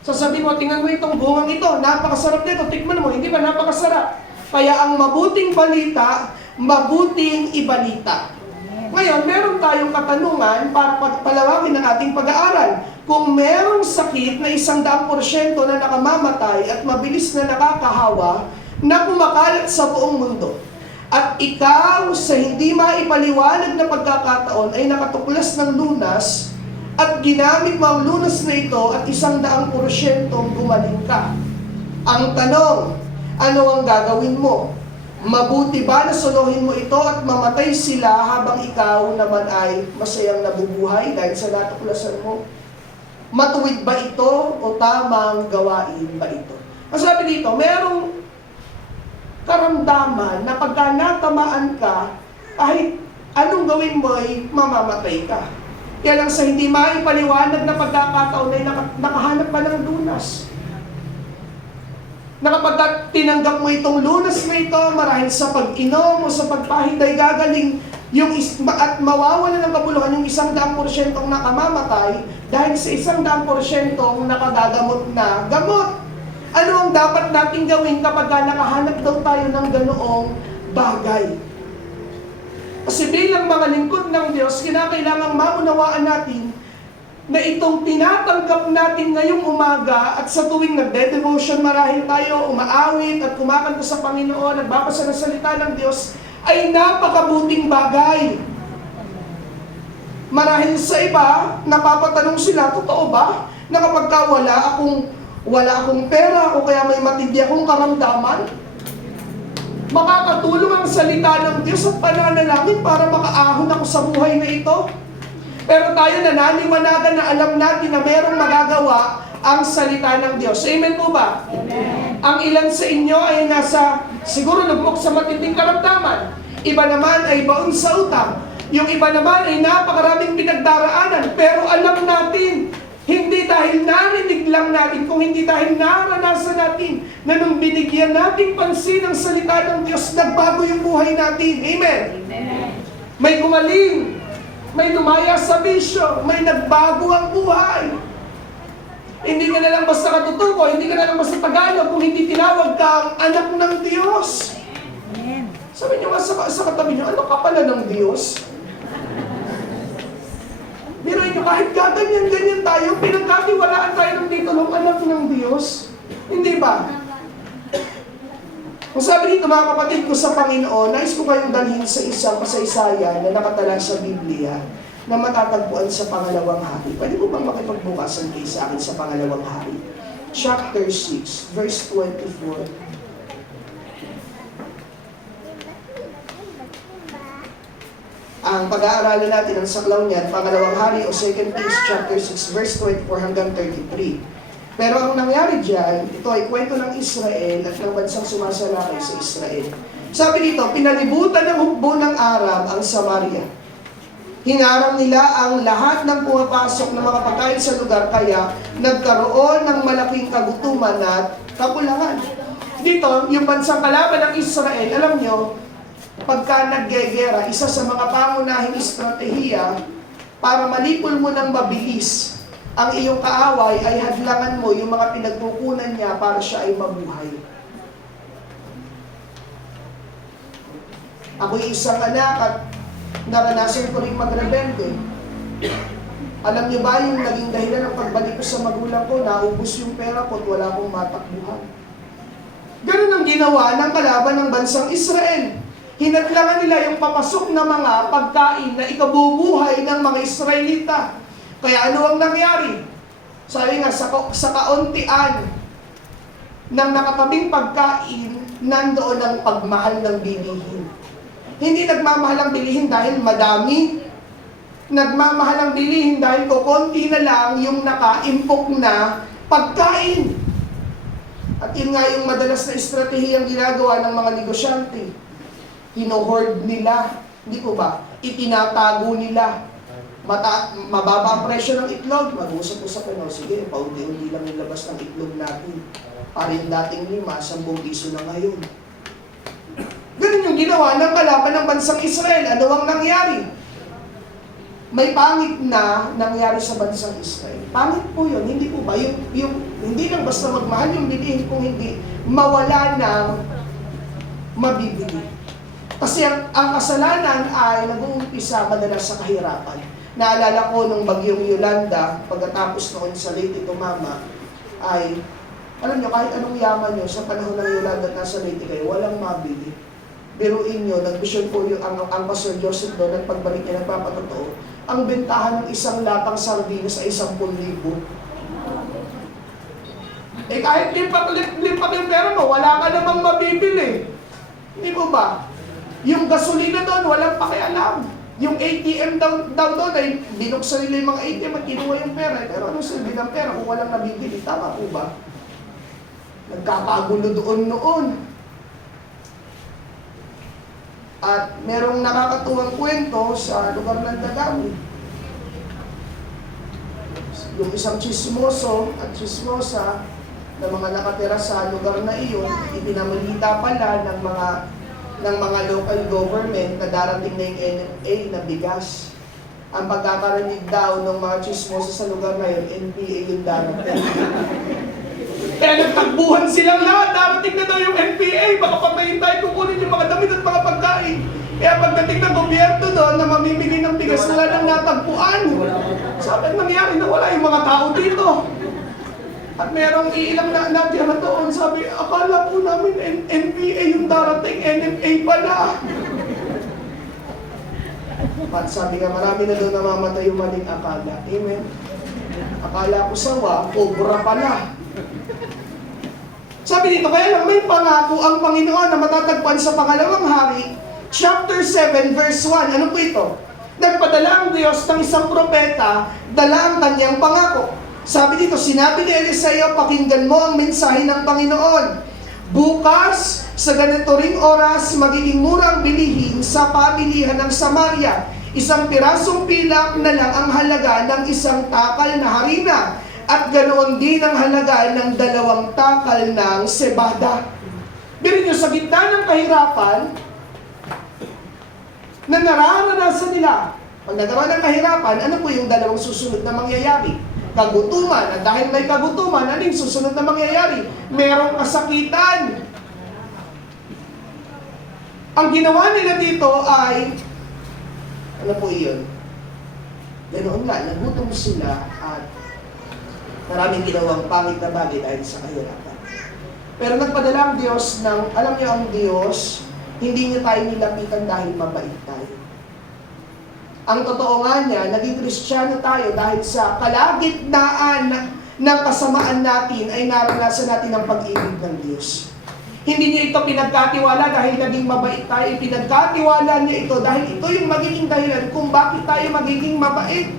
Sasabihin mo, tingnan mo itong bungang ito, napakasarap nito, tikman mo, hindi ba napakasarap? Kaya ang mabuting balita, mabuting ibalita. Ngayon, meron tayong katanungan para palawagin ang ating pag-aaral. Kung merong sakit na 100% na nakamamatay at mabilis na nakakahawa, na kumakalat sa buong mundo, at ikaw sa hindi maipaliwanag na pagkakataon ay nakatuklas ng lunas, at ginamit mo ang lunas na ito at 100% gumaling ka. Ang tanong, ano ang gagawin mo? Mabuti ba na suluhin mo ito at mamatay sila habang ikaw naman ay masayang nabubuhay dahil sa natuklasan mo? Matuwid ba ito o tamang gawain ba ito? Ang sabi dito, merong karamdaman na pagka natamaan ka, kahit anong gawin mo ay mamamatay ka. Kaya lang sa hindi maipaliwanag na pagkakataon ay nakahanap ka ng lunas. Na kapag tinanggap mo itong lunas na ito, marahil sa pag-inom o sa pagpahid ay gagaling at mawawala ng kabuluhan yung 100% nakamamatay dahil sa 100% nakagagamot na gamot. Ano ang dapat nating gawin kapag nakahanap daw tayo ng ganoong bagay? Kasi bilang mga lingkod ng Diyos, kinakailangang maunawaan natin na itong tinatanggap natin ngayong umaga at sa tuwing nagde-devotion marahil tayo, umaawit at kumakanta sa Panginoon, nagbabasa ng salita ng Diyos, ay napakabuting bagay. Marahil sa iba, napapatanong sila, totoo ba? Na kapag wala akong pera o kaya may matindi akong karamdaman, makakatulong ang salita ng Diyos at pananalangin para makaahon ako sa buhay na ito. Pero tayo nananiwanagan na alam natin na merong magagawa ang salita ng Diyos. Amen po ba? Amen. Ang ilan sa inyo ay siguro lugmok sa matinding karamdaman. Iba naman ay baon sa utang. Yung iba naman ay napakaraming pinagdaraanan. Pero alam natin, hindi dahil narinig lang natin, kung hindi dahil naranasan natin, na nung binigyan natin pansin ang salita ng Diyos, nagbago yung buhay natin. Amen? Amen. May gumaling, may lumaya sa bisyo, may nagbago ang buhay. Hindi ka na lang basta katutubo, hindi ka na lang basta Tagalog, kung hindi tinawag ka ang anak ng Diyos. Amen. Sabi niyo nga sa katabi niyo, ano ka pala ng Diyos? Biruin niyo, kahit gaganyan-ganyan tayo, pinagkatiwalaan tayo ng titulong anak ng Diyos. Hindi ba? Kung sabi dito mga kapatid ko sa Panginoon, nais ko kayong dalhin sa isang kasaysayan na nakatala sa Biblia na matatagpuan sa Pangalawang Hari. Pwede mo bang makipagbukasan kayo sa akin sa Pangalawang Hari? Chapter 6, verse 24. Ang pag-aaralan natin ang saklaw niyan, Pangalawang Hari o 2 Kings chapter 6, verse 24 hanggang 33. Pero ang nangyari dyan, ito ay kwento ng Israel at ng bansang sumasalakay sa Israel. Sabi dito, pinalibutan ng hukbo ng Aram ang Samaria. Hinarang nila ang lahat ng pumapasok ng mga pagkain sa lugar, kaya nagkaroon ng malaking kagutuman at kakulangan. Dito, yung bansang kalaban ng Israel, alam nyo, pagka naggegera, isa sa mga pangunahing estratehiya para malipol mo ng mabilis ang iyong kaaway ay hadlangan mo yung mga pinagkukunan niya para siya ay mabuhay. Ako'y isang anak at naranasan ko rin magrebelde. Alam niyo ba yung naging dahilan ng pagbalik ko sa magulang ko, naubos yung pera ko at wala akong matakbuhan. Ganun ang ginawa ng kalaban ng bansang Israel. Hinadlangan nila yung papasok na mga pagkain na ikabubuhay ng mga Israelita. Kaya ano ang nangyari? Sabi nga, sa kauntian ng nakatabing pagkain, nandoon ang pagmahal ng bilihin. Hindi nagmamahal ang bilihin dahil madami. Nagmamahal ang bilihin dahil kukunti na lang yung nakaimpok na pagkain. At yun nga yung madalas na estratehiyang ginagawa ng mga negosyante. Hino-hoard nila, hindi po ba? Itinatago nila. Mababa ang presyo ng itlog, mag-usap-usap na, sige, paunti-unti lang yung labas ng itlog natin. Para yung dating 5, 10 piso na ngayon. Ganun yung ginawa ng kalaban ng bansang Israel. Ano ang nangyari? may pangit na nangyari sa bansang Israel. Pangit po yun, hindi po ba? Hindi lang basta magmahal yung bilihin kung hindi mawala ng mabibili. Kasi ang kasalanan ay nag-uumpisa madalas sa kahirapan. Naalala ko nung bagyong Yolanda, pagkatapos noon sa Leyte tumama, ay, alam nyo, kahit anong yaman nyo, sa panahon ng Yolanda at nasa Leyte kayo, walang mabili. Biruin nyo, nag-vision po yung ang Pastor Joseph doon, at pagbalik niya, nagpapatotoo, ang bentahan ng isang latang sardinas ay 10,000. Eh kahit limpat yung pera mo, wala ka namang mabibili. Hindi mo ba? Yung gasolina doon, walang pakialam. Yung ATM daw doon ay binuksan nila yung mga ATM at kinuha yung pera. Pero ano silbi ng pera kung walang nabibili? Tama po ba? Nagkakagulo doon noon. At merong nakakatuwang kwento sa lugar ng Dagawi. Yung isang chismoso at chismosa na mga nakatira sa lugar na iyon, ipinamalita pala ng mga local government na darating na yung NFA na bigas. Ang pagkakarinig daw ng mga chismoso sa lugar na yun, NPA yung darating. Kaya nagtakbuhan silang lahat, darating na daw yung NPA, baka patayin tayo kukunin yung mga damit at mga pagkain. Kaya pagdating ng gobyerno doon na mamimigay ng bigas nila ng natagpuan, sabi nangyari na wala yung mga tao dito. At merong ilang natira doon, sabi, akala po namin NPA yung darating, NFA pala. At sabi nga, marami na doon namamatay yung maling akala. Amen. Akala ko sawa, obra pala. Sabi dito, kaya lang may pangako ang Panginoon na matatagpuan sa pangalawang hari, chapter 7, verse 1. Ano po ito? Nagpadala ang Diyos ng isang propeta, dala ang kanyang pangako. Sabi dito, sinabi ni Eliseo, pakinggan mo ang mensahe ng Panginoon. Bukas, sa ganito ring oras, magiging murang bilihin sa pamilihan ng Samaria. Isang pirasong pilak na lang ang halaga ng isang takal na harina. At ganoon din ang halaga ng 2 takal ng sebada. Birin nyo, sa gitna ng kahirapan, na nararanasan nila, pag nagkaroon ng kahirapan, ano po yung 2 susunod na mangyayari? Kagutuman. At dahil may kagutuman, ano yung susunod na mangyayari? Merong kasakitan. Ang ginawa nila dito ay, ano po iyon? Ganoon nga, nagutom sila at maraming ginawang pangit na bagay dahil sa kahirapan. Pero nagpadala ang Diyos ng, alam niyo ang Diyos, hindi niya tayo nilapitan dahil mabait tayo. Ang totoo nga niya, naging Kristiyano tayo dahil sa kalagitnaan ng kasamaan natin ay naranasan natin ang pag-ibig ng Diyos. Hindi niya ito pinagkatiwala dahil naging mabait tayo. Pinagkatiwala niya ito dahil ito yung magiging dahilan kung bakit tayo magiging mabait.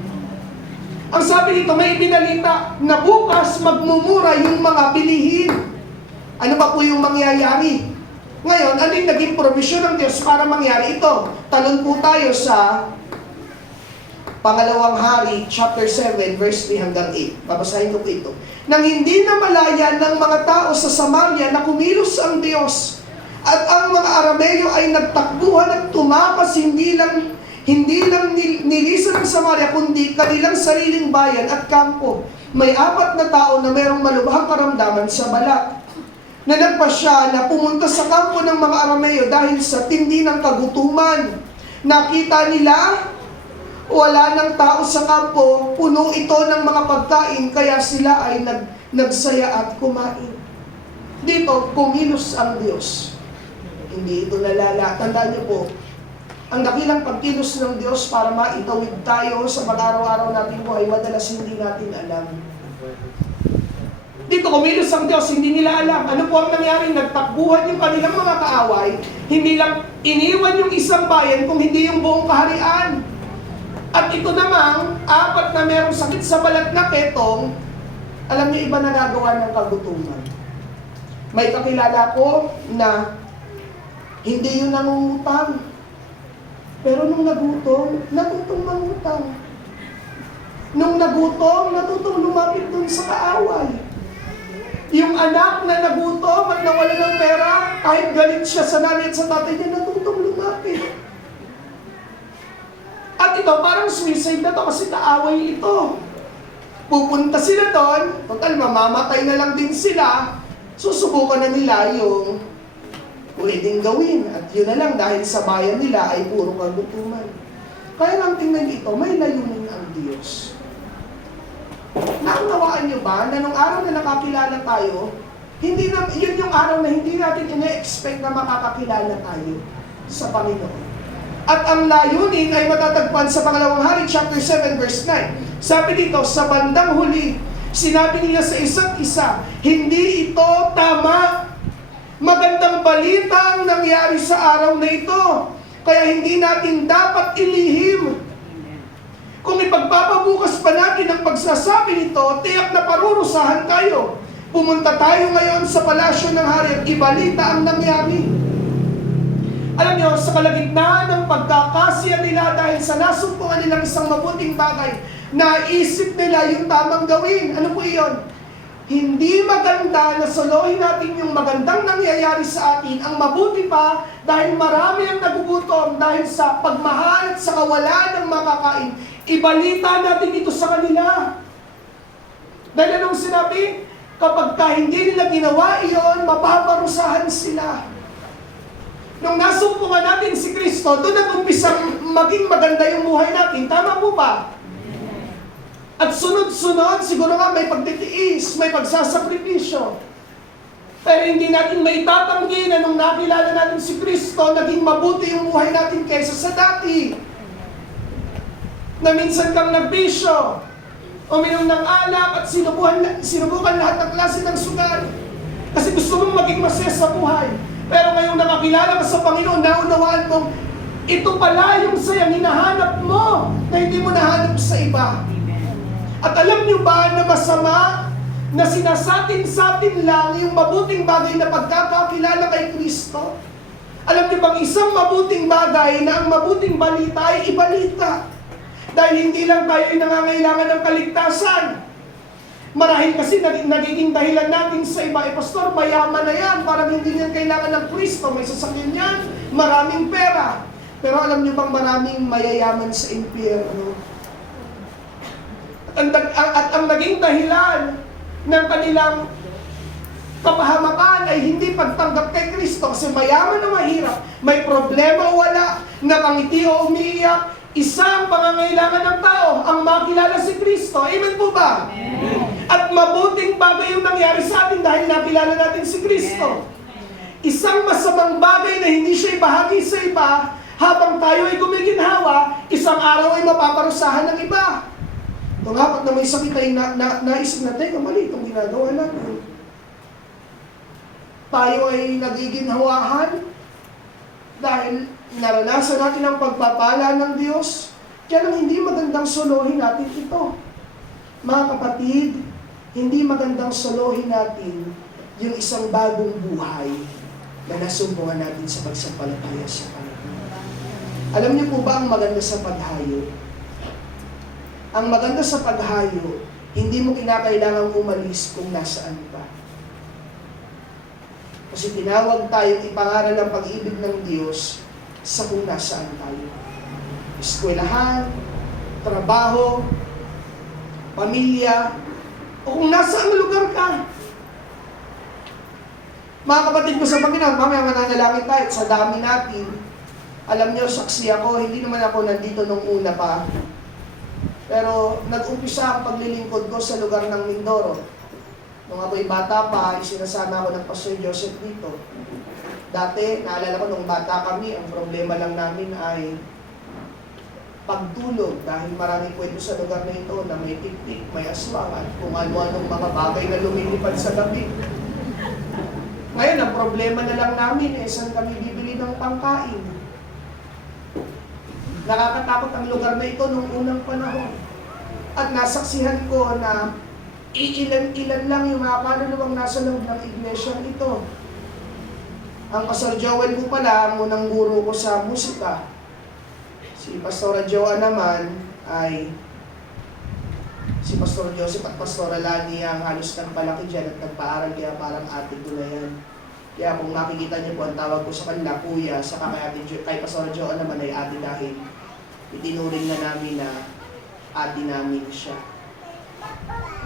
Ang sabi dito, may ibinalita na bukas magmumura yung mga bilihin. Ano pa po yung mangyayari? Ngayon, ano yung naging provision ng Diyos para mangyari ito? Talon po tayo sa Pangalawang Hari, chapter 7, verse 3 hanggang 8. Babasahin ko po ito. Nang hindi na malaya ng mga tao sa Samaria na kumilos ang Diyos, at ang mga Arameo ay nagtakbuhan at tumakas hindi lang nilisan ng Samaria, kundi kanilang sariling bayan at kampo. May 4 na tao na mayroong malubhang karamdaman sa balat, na nagpasya na pumunta sa kampo ng mga Arameo dahil sa tindi ng kagutuman. Nakita nila, wala ng tao sa kampo, puno ito ng mga pagkain, kaya sila ay nagsaya at kumain. Dito, kumilos ang Diyos. Hindi ito nalala. Tandaan niyo po, ang dakilang pagkilos ng Diyos para maitawid tayo sa pag-araw-araw natin buhay, madalas hindi natin alam. Dito, kumilos ang Diyos, hindi nila alam. Ano po ang nangyari? Nagtakbuhan yung kanilang mga kaaway, hindi lang iniwan yung isang bayan, kung hindi yung buong kaharian. At ito namang, 4 na merong sakit sa balat na ketong, alam niyo, iba nagagawa ng kagutuman. May kakilala ko na hindi yun nangungutang. Pero nung nagutom, natutong mangutang. Nung nagutom, natutong lumapit dun sa kaaway. Yung anak na nagutom at nawala ng pera, kahit galit siya sa nanay at sa tatay niya, natutong lumapit. At ito, parang suicide na to kasi kaaway ito. Pupunta sila doon, total mamamatay na lang din sila, susubukan na nila yung pwedeng gawin. At yun na lang, dahil sa bayan nila ay puro kagutuman. Kaya lang tingnan dito, may layunin ang Diyos. Naunawaan niyo ba na nung araw na nakakilala tayo, hindi na, yun yung araw na hindi natin ina-expect na makakakilala tayo sa Panginoon. At ang layunin ay matatagpuan sa Pangalawang Hari, chapter 7, verse 9. Sabi dito, sa bandang huli, sinabi nila sa isa't isa, hindi ito tama. Magandang balita ang nangyari sa araw na ito. Kaya hindi natin dapat ilihim. Kung ipagpapabukas pa natin ang pagsasabi nito, tiyak na parurusahan tayo. Pumunta tayo ngayon sa palasyo ng hari at ibalita ang nangyari. Alam niyo, sa kalagitnaan ng pagkakasya nila dahil sa nasumpungan nilang isang mabuting bagay, naisip nila yung tamang gawin. Ano po iyon? Hindi maganda na solohin natin yung magandang nangyayari sa atin. Ang mabuti pa, dahil marami ang nagugutom dahil sa pagmahal at sa kawalan ng makakain, ibalita natin ito sa kanila. Dahil anong sinabi? Kapag hindi nila ginawa iyon, mapaparusahan sila. Nung nasumpungan natin si Kristo, doon nag-umpisang maging maganda yung buhay natin. Tama po ba? At sunod-sunod, siguro nga may pagtitiis, may pagsasakripisyo. Pero hindi natin may tatanggi na nung nakilala natin si Kristo, naging mabuti yung buhay natin kaysa sa dati. Na minsan kang nagbisyo, uminom ng alak at sinubukan lahat ng klase ng sugal. Kasi gusto mong maging masaya sa buhay. Pero ngayong nakakilala ka sa Panginoon, naunawaan mong ito pala yung sayang hinahanap mo na hindi mo nahanap sa iba. At alam niyo ba na masama na sinasatin-satin lang yung mabuting bagay na pagkakakilala kay Kristo? Alam niyo bang isang mabuting bagay na ang mabuting balita ay ibalita? Dahil hindi lang tayo ay nangangailangan ng kaligtasan. Marahil kasi nagiging dahilan natin sa iba, pastor, mayaman na yan, parang hindi niyan kailangan ng Kristo, may sasakyan yan, maraming pera. Pero alam niyo bang maraming mayayaman sa impyerno? At ang naging dahilan ng kanilang kapahamakan ay hindi pagtanggap kay Kristo kasi mayaman o mahirap, may problema o wala, nakangiti o umiiyak, isang pangangailangan ng tao ang makilala si Kristo. Amen po ba? Amen. At mabuting bagay yung nangyari sa atin dahil nakilala natin si Kristo. Isang masamang bagay na hindi siya ibahagi sa iba, habang tayo ay gumiginhawa, isang araw ay mapaparusahan ng iba. Ito nga, pag na may sakit ay naisip natin, mali itong ginagawa natin. Tayo ay nagiginhawahan dahil naranasan natin ang pagpapala ng Diyos. Kaya lang hindi magandang solohin natin ito. Mga kapatid, hindi magandang solohin natin yung isang bagong buhay na nasumpungan natin sa pagsampalataya sa Panginoon. Alam niyo po ba ang maganda sa paghayo? Ang maganda sa paghayo, hindi mo kinakailangang umalis kung nasaan ka. Kasi tinawag tayong ipangaral ang pag-ibig ng Diyos sa kung nasaan tayo. Eskwelahan, trabaho, pamilya, o kung nasaan lugar ka. Mga kapatid ko sa Panginoon, mamaya mananalangin tayo sa dami natin. Alam niyo, saksi ako, hindi naman ako nandito nung una pa. Pero nag-umpisa ang paglilingkod ko sa lugar ng Mindoro. Nung ako'y bata pa, isinasama ako ng Pastor Joseph dito. Dati, naalala ko nung bata kami, ang problema lang namin ay pagtulog. Dahil maraming kwento sa lugar na ito na may tik-tik, may aswang, at kung ano-anong mga bagay na lumilipad sa gabi. Ngayon, ang problema na lang namin, saan kami bibili ng pangkain? Nakakatakot ang lugar na ito nung unang panahon. At nasaksihan ko na iilan-ilan lang yung mga kaluluwang nasa loob ng iglesia ito. Ang Pastor Joel po pala, ang unang guro ko sa musika. Si Pastora Joa naman ay si Pastor Joseph at Pastora Lani ang halos nagpalaki dyan at nagpaaral, kaya parang ate ko na yan. Kaya kung makikita niyo po, ang tawag ko sa kanila, kuya, sa kay Pastora Joa naman ay ate dahil itinuring na namin na ate namin siya.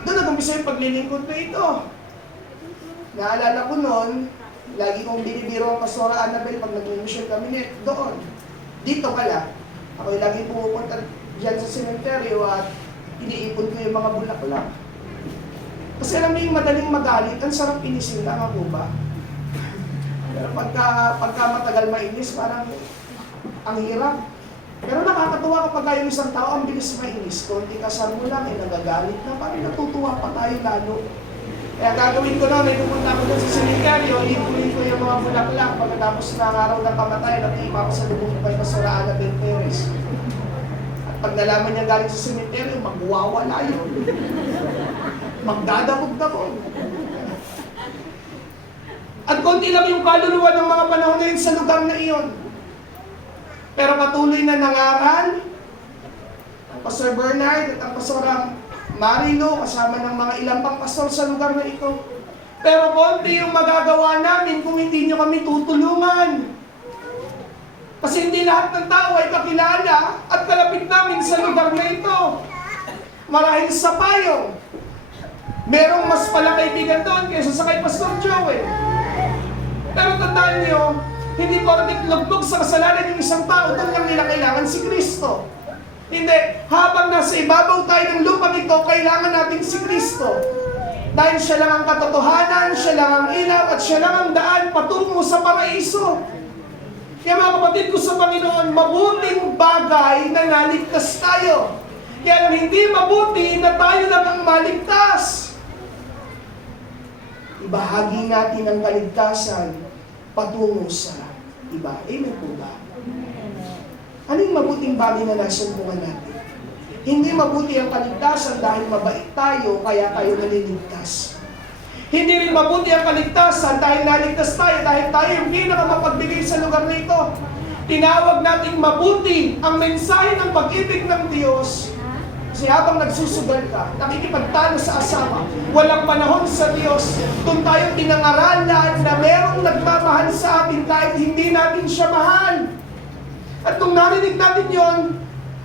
Doon nag-umpisa yung paglilingkod na ito. Naalala ko noon, lagi kong binibiro ang Pastora Annabel pag nag-mission kami doon. Dito pala, ako'y lagi pumupunta dyan sa sementeryo at iniipon ko yung mga bulaklak. Kasi alam mo yung madaling magalit, ang sarap inisin lang ako ba? Pero pagka matagal mainis, parang ang hirap. Pero nakakatuwa kapag yung isang tao ang bilis mainis. Konti kasar mo lang, nagagalit na, parang natutuwa pa tayo lalo. Kaya gagawin ko na, may pupunta ako doon sa sementeryo, ipunin ko yung mga bulaklak pagkatapos ng araw ng kamatayan at ipapasalubong ko kay Pastora Annabel Perez. At pag nalaman niya galing sa sementeryo, magwawala yun. Magdadabog-dabog. At konti lang yung kaluluwa ng mga panahon na yun sa lugar na iyon. Pero patuloy na nangaral ang Pastor Bernard at ang Pastora Marilo kasama ng mga ilang pang pastor sa lugar na ito. Pero konti yung magagawa namin kung hindi nyo kami tutulungan. Kasi hindi lahat ng tao ay kakilala at kalapit namin sa lugar na ito. Marahil sa payo, merong mas palakaibigan doon kaysa sa kay Pastor Joel. Pero tandaan nyo, hindi porket lugbog sa kasalanan yung isang tao, doon lang nila kailangan si Kristo. Hindi, habang nasa ibabaw tayo ng lupang ito, kailangan natin si Kristo. Dahil siya lang ang katotohanan, siya lang ang ilaw, at siya lang ang daan patungo sa paraiso. Kaya mga kapatid ko sa Panginoon, mabuting bagay na naligtas tayo. Kaya lang hindi mabuti na tayo lang ang maligtas. Ibahagi natin ang kaligtasan patungo sa iba. Amen po ba? Anong mabuting bagay na nasumpungan natin? Hindi mabuti ang kaligtasan dahil mabait tayo, kaya tayo naliligtas. Hindi rin mabuti ang kaligtasan dahil naligtas tayo, dahil tayo yung pinakamapagbigay sa lugar na ito. Tinawag nating mabuti ang mensahe ng pag-ibig ng Diyos. Kasi habang nagsusugal ka, nakikipagtalo sa asawa, walang panahon sa Diyos, kung tayo pinangaralan na merong nagmamahal sa atin kahit hindi natin siya mahal. At nung narinig natin yon,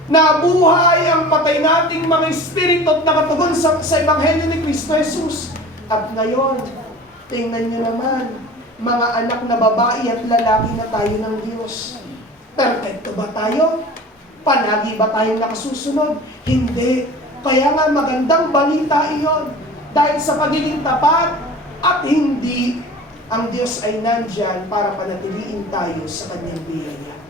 nabuhay ang patay nating mga espiritu at nakatugon sa Ebanghelyo ni Kristo Jesus. At ngayon, tingnan nyo naman, mga anak na babae at lalaki na tayo ng Diyos. Perfecto ba tayo? Palagi ba tayong nakasusunod? Hindi. Kaya nga magandang balita iyon. Dahil sa pagiging tapat at hindi, ang Diyos ay nandyan para panatiliin tayo sa Kanyang biyaya.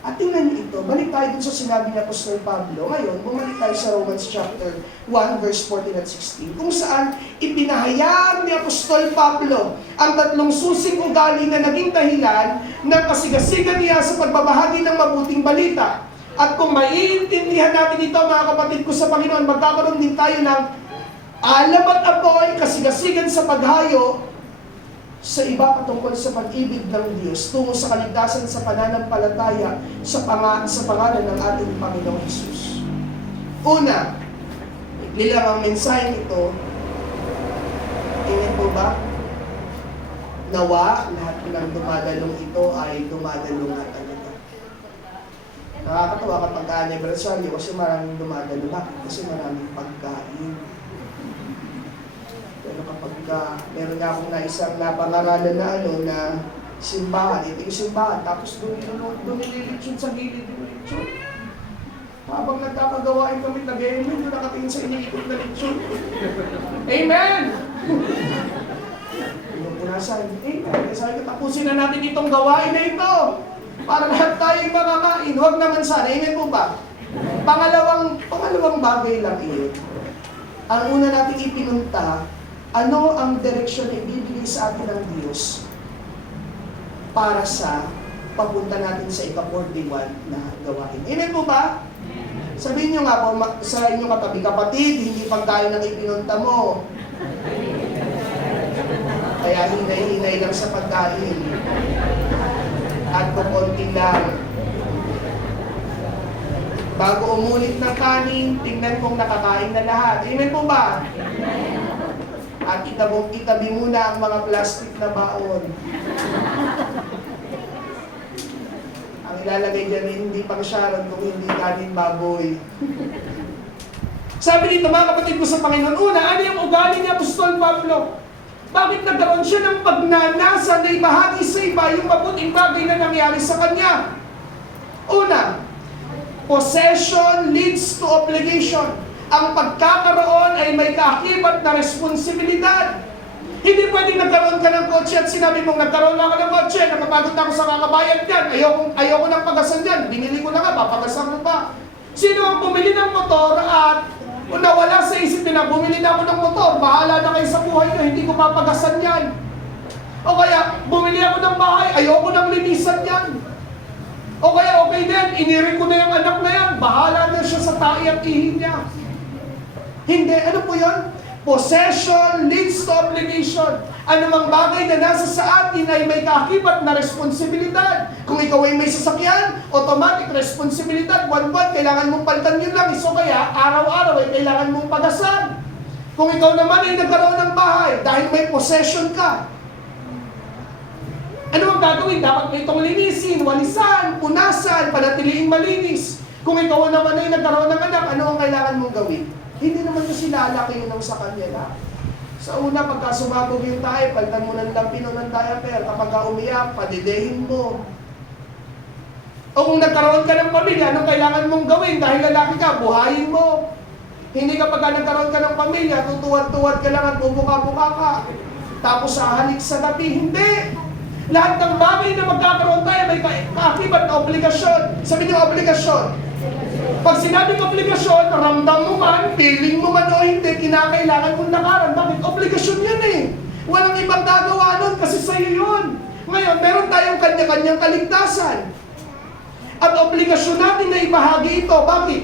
At tingnan niyo ito, balik tayo dun sa sinabi ni Apostol Pablo. Ngayon, bumalik tayo sa Romans chapter 1, verse 14 at 16, kung saan ipinahayag ni Apostol Pablo ang tatlong susing ugali na naging dahilan ng kasigasigan niya sa pagbabahagi ng mabuting balita. At kung maiintindihan natin ito, mga kapatid ko sa Panginoon, magkakaroon din tayo ng alam at apoy, kasigasigan sa paghayo, sa iba patungkol sa pag-ibig ng Diyos tungo sa kaligtasan sa pananampalataya sa pangalan ng ating Panginoong Hesus. Una, nilang ang mensahe nito, tingin po ba? Nawa, lahat ng dumadalong ito ay dumadalong na talaga. Nakakatawa kapag ka-anniversary kasi maraming dumadalo. Bakit? Kasi maraming pagkain. Pero kapag meron nga akong naisang napangaralan na na simbahan, ito yung simbahan, tapos dumililitsyon sa gilid yung litsyon. Habang nagkakagawain kami, nag-amen, doon nakatingin sa iniikot na litsyon. Amen! Pinupunasan, amen. Sabi ko, tapusin na natin itong gawain na ito para lahat tayong makakain. Huwag naman sana, amen po ba? Pangalawang bagay lang iyon. Ang una natin ipinunta, ano ang direksyon na ibibigay sa atin ng Diyos para sa papunta natin sa ika-41 na gawain. Amen po ba? Sabihin nyo nga po sa inyong katabi, kapatid, hindi pagkain ang ipinunta mo. Kaya hinay-hinay lang sa pagkain. At kukunti lang. Bago umulit ng kanin, tingnan kung nakakain na lahat. Amen po ba? At itabi muna ang mga plastic na baon. Ang ilalagay dyan na hindi pang Sharon kung hindi kanin baboy. Sabi dito mga kapatid ko sa Panginoon, una, ano yung ugali ni Apostol Pablo? Bakit nagkaroon siya ng pagnanasa na ibahagi sa iba yung mabuting bagay na nangyari sa kanya? Una, possession leads to obligation. Ang pagkakaroon ay may kaakibat na responsibilidad. Hindi pwedeng nagkaroon ka ng kotse at sinabi mong nagkaroon na ako ng kotse, napapagod na ako sa kakabayad dyan, ayoko ng pagasan dyan, binili ko na nga, papagasan mo pa. Sino ang bumili ng motor at nawala sa isip nila, bumili na ako ng motor, bahala na kayo sa buhay nyo, hindi ko papagasan yan. O kaya, bumili ako ng bahay, ayoko ng linisan yan. O kaya, okay din, inirin ko na yung anak na yan, bahala na siya sa tae at ihin niya. Hindi, ano po yun? Possession leads to obligation. Anumang bagay na nasa sa atin ay may kaakibat na responsibilidad. Kung ikaw ay may sasakyan, automatic responsibilidad. Buwan-buwan, kailangan mong palitan yun lang. So kaya, araw-araw ay kailangan mong pagasan. Kung ikaw naman ay nagkaroon ng bahay dahil may possession ka, ano ang gagawin? Dapat may itong linisin, walisan, punasan, panatiliing malinis. Kung ikaw naman ay nagkaroon ng anak, ano ang kailangan mong gawin? Hindi naman kasi lalaki yun ang sa kanya na. Sa una, pagka sumabog yung tayo, palitan mo ng lampin o ng diaper. Kapag umiyak, padidehin mo. O kung nagkaroon ka ng pamilya, anong kailangan mong gawin? Dahil lalaki ka, buhayin mo. Hindi kapag nagkaroon ka ng pamilya, tutuwad-tuwad ka lang at bubuka-buka ka. Tapos hahalik sa gabi. Hindi! Lahat ng bagay na magkakaroon tayo, may kaakibat na obligasyon. Sabi niyo, obligasyon. Pag sinabing obligasyon, ramdam mo man, feeling mo man o hindi, kinakailangan mong nakaran. Bakit? Obligasyon yan eh. Walang ibang gagawa nun kasi sa'yo yun. Ngayon, meron tayong kanya-kanyang kaligtasan. At obligasyon natin na ibahagi ito. Bakit?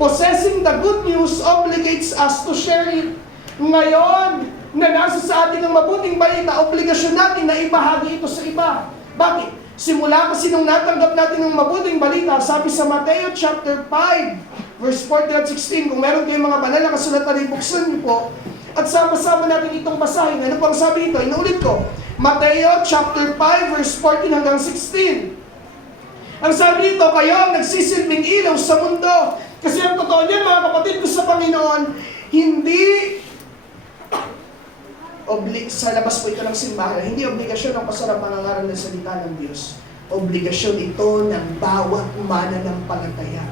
Possessing the good news obligates us to share it. Ngayon, na nasa sa atin ng mabuting balita, obligasyon natin na ibahagi ito sa iba. Bakit? Simula kasi nung natanggap natin ng mabuting balita, sabi sa Mateo chapter 5, verse 14 at 16, kung meron kayong mga banal na kasulatan, ibuksan niyo po, at sama-sama natin itong basahin. Ano pang sabi ito? Inuulit ko. Mateo chapter 5, verse 14 hanggang 16. Ang sabi ito, kayo ang nagsisilbing ilaw sa mundo. Kasi ang totoo niyan, mga kapatid ko sa Panginoon, hindi sa labas po ito ng simbahan, hindi obligasyon ng pastor ang pangangaral ng salita ng Diyos. Obligasyon ito ng bawat mananampalataya.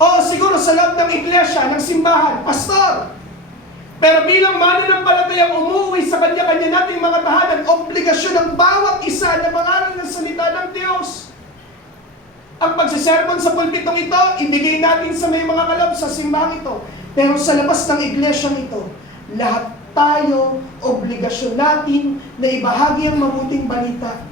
O siguro sa loob ng iglesia, ng simbahan, pastor. Pero bilang mananampalatayang umuwi sa kanya-kanya nating mga tahanan, obligasyon ng bawat isa na mangaral ng salita ng Diyos. Ang pagsisermon sa pulpitong ito, ibigay natin sa may mga kalab sa simbahan ito. Pero sa labas ng iglesia ito, lahat tayo, obligasyon natin na ibahagi ang mabuting balita.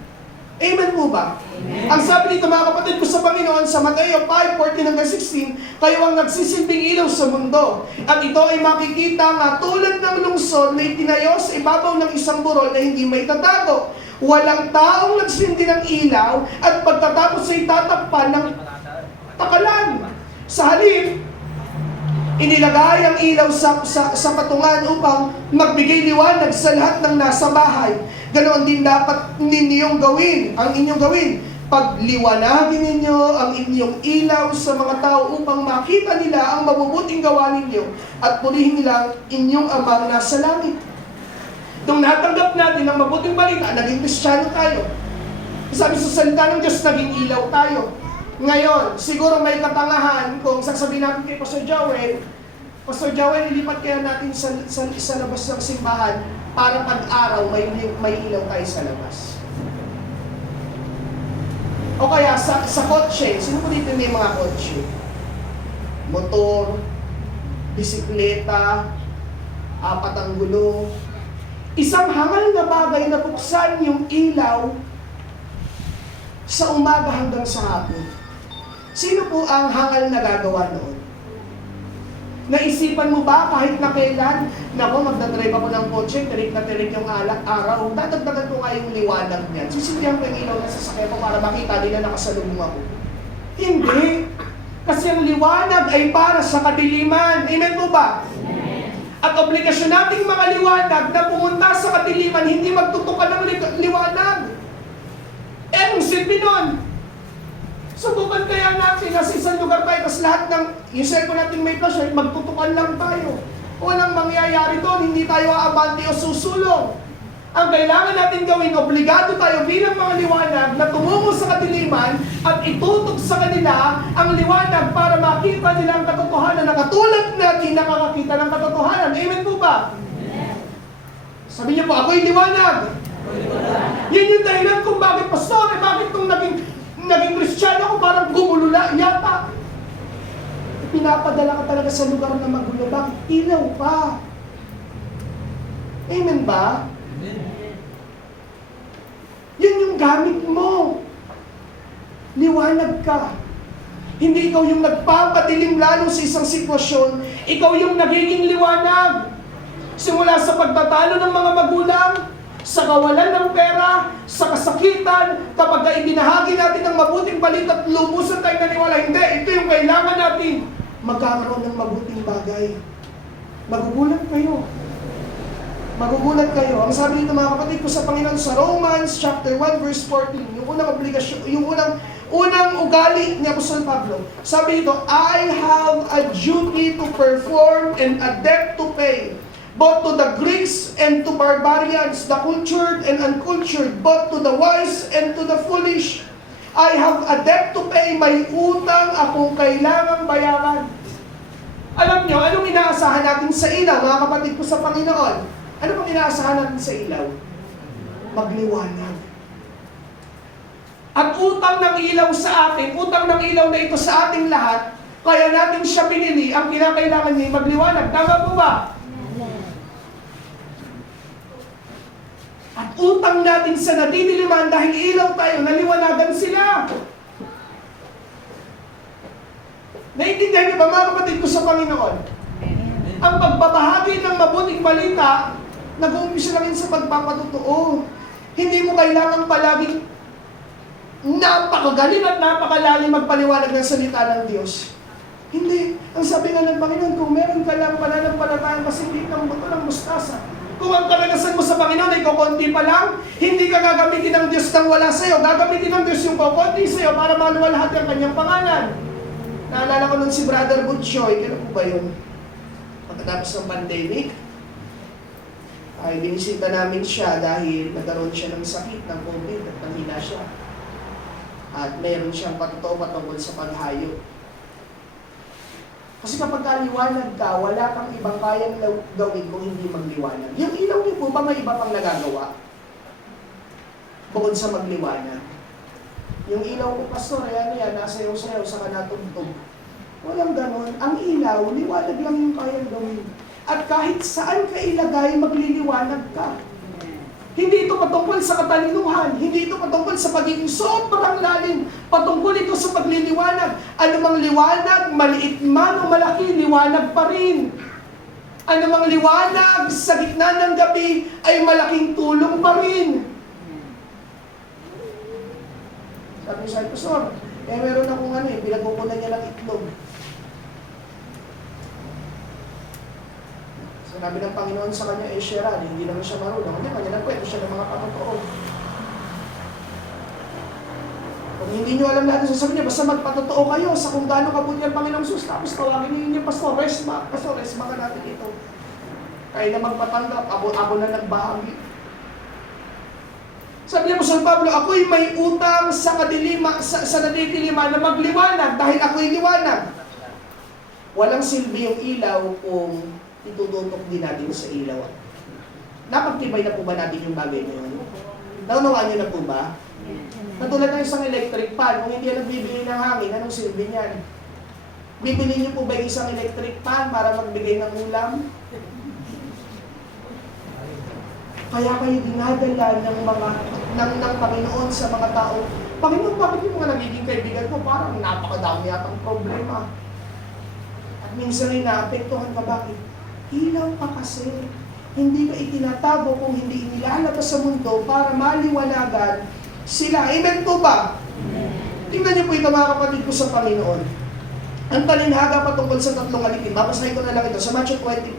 Amen po ba? Amen. Ang sabi dito mga kapatid ko sa Panginoon sa Mateo 5:14 hanggang 16, kayo ang nagsisilbing ilaw sa mundo. At ito ay makikita nga tulad ng lungsod na itinayo sa ibabaw ng isang burol na hindi may tatago. Walang taong nagsindi ng ilaw at pagkatapos ay tatakpan ng takalan. Sa halip, inilagay ang ilaw sa patungan upang magbigay liwanag sa lahat ng nasa bahay. Ganoon din dapat ninyong gawin, ang inyong gawin. Pagliwanagin ninyo ang inyong ilaw sa mga tao upang makita nila ang mabubuting gawa ninyo at purihin nila ang inyong amang nasa langit. Nung natanggap natin ang mabuting balita, naging Kristiyano tayo. Sabi sa salita ng Diyos, naging ilaw tayo. Ngayon, siguro may katangahan kung sasabihin natin kay Pastor Joel, ilipat kaya natin sa labas ng simbahan para pag-araw may ilaw tayo sa labas. O kaya sa kotse, sino po dito may mga kotse? Motor, bisikleta, apat ang gulong. Isang hangal na bagay na buksan yung ilaw sa umaga hanggang sa hapon. Sino po ang hangal na gagawa noon? Naisipan mo ba kahit na kailan, nako magdadrive ako ng kotse, tirik na tirik yung araw, dadagdagan ko nga yung liwanag niyan. Sisindihan ko yung ilaw na sasakyan ko para makita nila nakasalubong ako. Hindi. Kasi ang liwanag ay para sa kadiliman. Amen po ba? At obligasyon nating mga liwanag na pumunta sa kadiliman, hindi magtutukan ng liwanag. Eh, anong silbi nun? Subukan kaya natin, nasa isang lugar tayo, tapos lahat ng, yung cellphone natin may flash, magtutukan lang tayo. Walang mangyayari doon, hindi tayo aabante o susulong. Ang kailangan natin gawin, obligado tayo bilang mga liwanag na tumungo sa kadiliman at itutok sa kanila ang liwanag para makita nila ang katotohanan na katulad natin nakakakita ng katotohanan. Amen po ba? Sabi niyo po, ako'y liwanag. Yan yung dahilan kung bakit, pastor, bakit kung naging Kristiyano ko parang gumulula yata. Pinapadala ka talaga sa lugar na magulo. Bakit? Ilaw pa. Amen ba? Yun yung gamit mo. Liwanag ka. Hindi ikaw yung nagpapadilim lalo sa isang sitwasyon. Ikaw yung nagiging liwanag. Simula sa pagtatalo ng mga magulang, sa kawalan ng pera, sa kasakitan, kapag ibinahagi natin ang mabuting balita at lubusan tayong naniwala, hindi, ito yung kailangan natin. Magkakaroon ng mabuting bagay. Magugulat kayo. Magugulat kayo. Ang sabi nito mga kapatid ko sa Panginoon sa Romans chapter 1 verse 14, yung unang obligasyon, yung unang ugali ni Apostol Pablo. Sabi nito, I have a duty to perform and a debt to pay, both to the Greeks and to barbarians, the cultured and uncultured, both to the wise and to the foolish. I have a debt to pay, may utang akong kailangang bayaran. Alam nyo, anong inaasahan natin sa ilaw, mga kapatid ko sa Panginoon? Ano pang inaasahan natin sa ilaw? Magliwanag. At utang ng ilaw sa atin, utang ng ilaw na ito sa ating lahat, kaya natin siya pinili, ang kinakailangan niya magliwanag. Tama po ba? At utang natin sa nadidiliman dahil ilaw tayo, naliwanagan sila. Naintindihan niyo ba mga kapatid ko sa Panginoon? Ang pagbabahagi ng mabuting balita, nag-uumpisa lang yun sa pagpapatotoo. Hindi mo kailangan palaging napakagaling at napakalalim magpaliwanag ng salita ng Diyos. Hindi. Ang sabi nga ng Panginoon, kung meron ka lang pananampalatayang kasingkit ng buto ng mustasa, kung ang karanasan mo sa Panginoon ay kukunti pa lang, hindi ka gagamitin ng Diyos nang wala sa'yo. Gagamitin ng Diyos yung kukunti sa'yo para maluwalhati ang kanyang pangalan. Naalala ko nun si Brother Butchoy, kailan po ba yun? Pagkatapos ng pandemic, ay binisita namin siya dahil nagkaroon siya ng sakit ng COVID at nanghina siya. At mayroon siyang patotoo patungkol sa paghayo. Kasi kapag kaliwanag ka, wala kang ibang kayang gawin kung hindi magliwanag. Yung ilaw niyo po ba may iba pang nagagawa? Bukod sa magliwanag. Yung ilaw ko, pastor, yan, nasayaw-sayaw sa kanatugtog. Walang ganon. Ang ilaw, liwanag lang yung kayang gawin. At kahit saan ka ilagay, magliliwanag ka. Hindi ito patungkol sa katalinuhan. Hindi ito patungkol sa pagiging sobrang lalim. Patungkol ito sa pagliliwanag. Anumang liwanag, maliit man o malaki, liwanag pa rin. Anumang liwanag sa gitna ng gabi ay malaking tulong pa rin. Sabi sa Pastor, meron akong pinagkukunan niya ng itlog. Sinabi ng Panginoon sa kanya, Sheran, hindi naman siya marunong. Hindi man, nagkwento siya ng mga patotoo. Kung hindi nyo alam lahat, sasabihin niya, basta magpatotoo kayo sa kung gaano kabuti ang Panginoong Sus. Tapos tawagin niyo, Pastor, resma ka natin ito. Kaya na magpatanggap, ako na nagbahagi. Sabi niya po San Pablo, ako'y may utang sa kadilima, sa nadidiliman na magliwanag dahil ako'y liwanag. Walang silbi yung ilaw kung itututok din natin sa ilaw. Napagtibay na po ba natin yung bagay na yun? Naunawaan niyo na po ba? Natulad ng isang electric fan, kung hindi yan nagbibigay ng hangin, anong silbi niyan? Bibili niyo po ba yung isang electric fan para magbigay ng ulam? Kaya kayo dinadala ng Panginoon sa mga tao. Panginoon, bakit yung mga nagiging kaibigan ko parang napakadami yatang problema? At minsan ay naapektuhan ka, bakit? Ilaw ka kasi. Hindi ka itinatago kung hindi inilalabas sa mundo para maliwanagan sila. Amen po ba? Tingnan niyo po ito mga kapatid ko sa Panginoon. Ang talinhaga patungkol sa tatlong alipin. Babasahin ko na lang ito sa Matthew 25.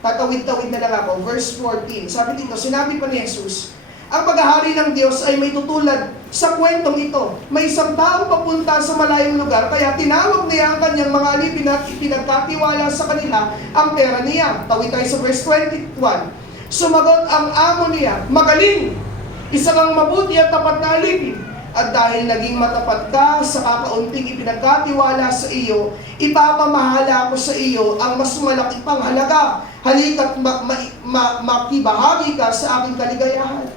Tatawid-tawid na lang ako. Verse 14. Sabi dito, sinabi pa ni Jesus, Ang paghahari ng Diyos ay may tutulad sa kwentong ito. May isang taong papunta sa malayong lugar, kaya tinawag niya ang kanyang mga alipin at ipinagkatiwala sa kanila ang pera niya. Tawid tayo sa verse 21. Sumagot ang amo niya, "Magaling! Isa kang mabuti at tapat na alipin. At dahil naging matapat ka sa kakaunting ipinagkatiwala sa iyo, ipapamahala ko sa iyo ang mas malaki pang halaga. Halika't makibahagi ka sa aking kaligayahan."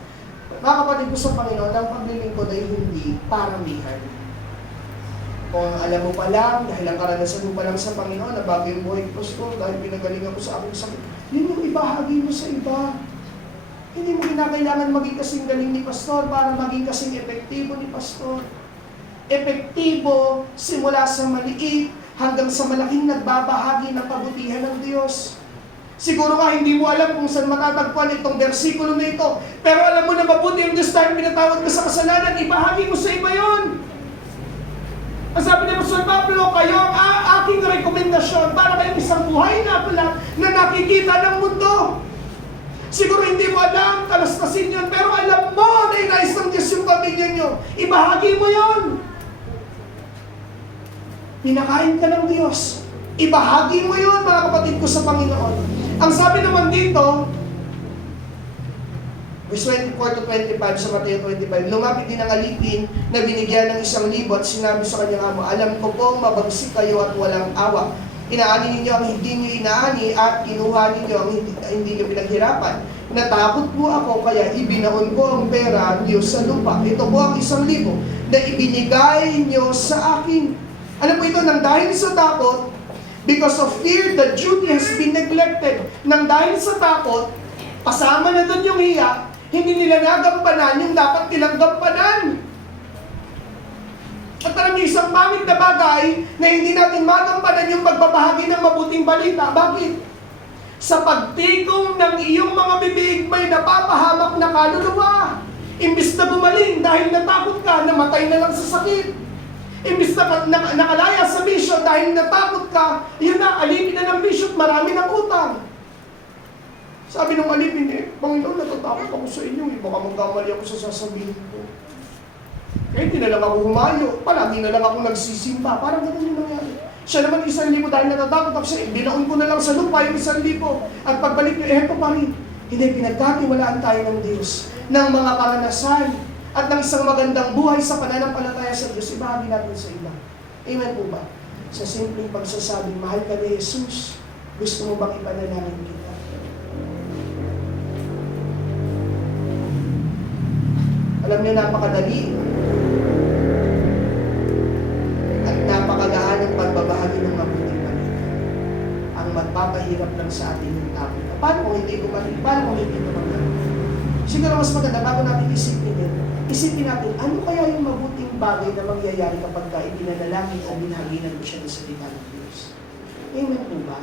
Mga kapatid ko sa Panginoon, ang paglilingkod ay hindi paramihan. Kung alam mo pa lang, dahil ang karanasan mo pa lang sa Panginoon, na bago yung buhay ko, Pastor, dahil pinagaling ako sa aking sakit, yun yung ibahagi mo sa iba. Hindi mo kinakailangan maging kasing galing ni Pastor para maging kasing epektibo ni Pastor. Epektibo simula sa maliit hanggang sa malaking nagbabahagi ng kabutihan ng Diyos. Siguro nga hindi mo alam kung saan matatagpuan itong versikulo na ito. Pero alam mo na mabuti ang Diyos dahil pinatawad ka sa kasalanan, ibahagi mo sa iba yun. Ang sabi ni Apostol Pablo, kayo ang aking rekomendasyon para kayong isang buhay na pala na nakikita ng mundo. Siguro hindi mo alam, talastasin yun, pero alam mo na inayos ng Diyos yung pamilya nyo. Ibahagi mo yun. Pinakain ka ng Diyos. Ibahagi mo yun, mga kapatid ko sa Panginoon. Ang sabi naman dito, verse 24 to 25 sa Mateo 25, lumapit din ang alipin na binigyan ng 1,000 at sinabi sa kanyang amo, "Alam ko pong mabagsik kayo at walang awa. Inaani ninyo ang hindi niyo inaani at kinuha ninyo ang hindi niyo pinaghirapan. Natakot po ako kaya ibinaon ko ang pera niyo sa lupa. Ito po ang 1,000 na ibinigay niyo sa akin." Alam mo ito, nang dahil sa takot, because of fear, the duty has been neglected. Nang dahil sa takot, kasama na doon yung hiya, hindi nila nagampanan yung dapat nilang gampanan. At alam niyo, isang pangit na bagay na hindi natin magampanan yung pagbabahagi ng mabuting balita. Bakit? Sa pagtikom ng iyong mga bibig, may napapahamak na kaluluwa. Imbis na gumaling dahil natakot ka, namatay na lang sa sakit. Imbis na nakalaya sa bisyo dahil natakot ka, yun na, alipin na ng bisyo at marami ng utang. Sabi ng alipin, "Panginoon, natatakot ako sa inyo. Baka magkamali ako sa sasabihin ko. Eh, di na lang ako humayo. Palagi na lang ako nagsisimba." Parang ganun yung nangyari. Siya naman 1,000 dahil natatakot ako siya. Binaon ko na lang sa lupa yung 1,000. At pagbalik niyo, eto pa rin. Hindi, pinagkatiwalaan tayo ng Diyos ng mga karanasan at ng isang magandang buhay sa pananampalataya sa Diyos, ibahagi natin sa iba. Amen po ba? Sa simpleng pagsasabing, "Mahal ka ni Jesus, gusto mo bang ipanalangin kita?" Alam niyo, napakadali at napakagaan ang pagbabahagi ng mabuting balita. Ang magpapahirap lang sa atin yung takot. Paano kung hindi gumaling? Paano kung hindi gumaling? Siguro mas maganda, bago natin isipin natin, ano kaya yung mabuting bagay na mangyayari kapag ka ibinanalangin o binahaginan mo siya ng salita ng Diyos? Amen po ba?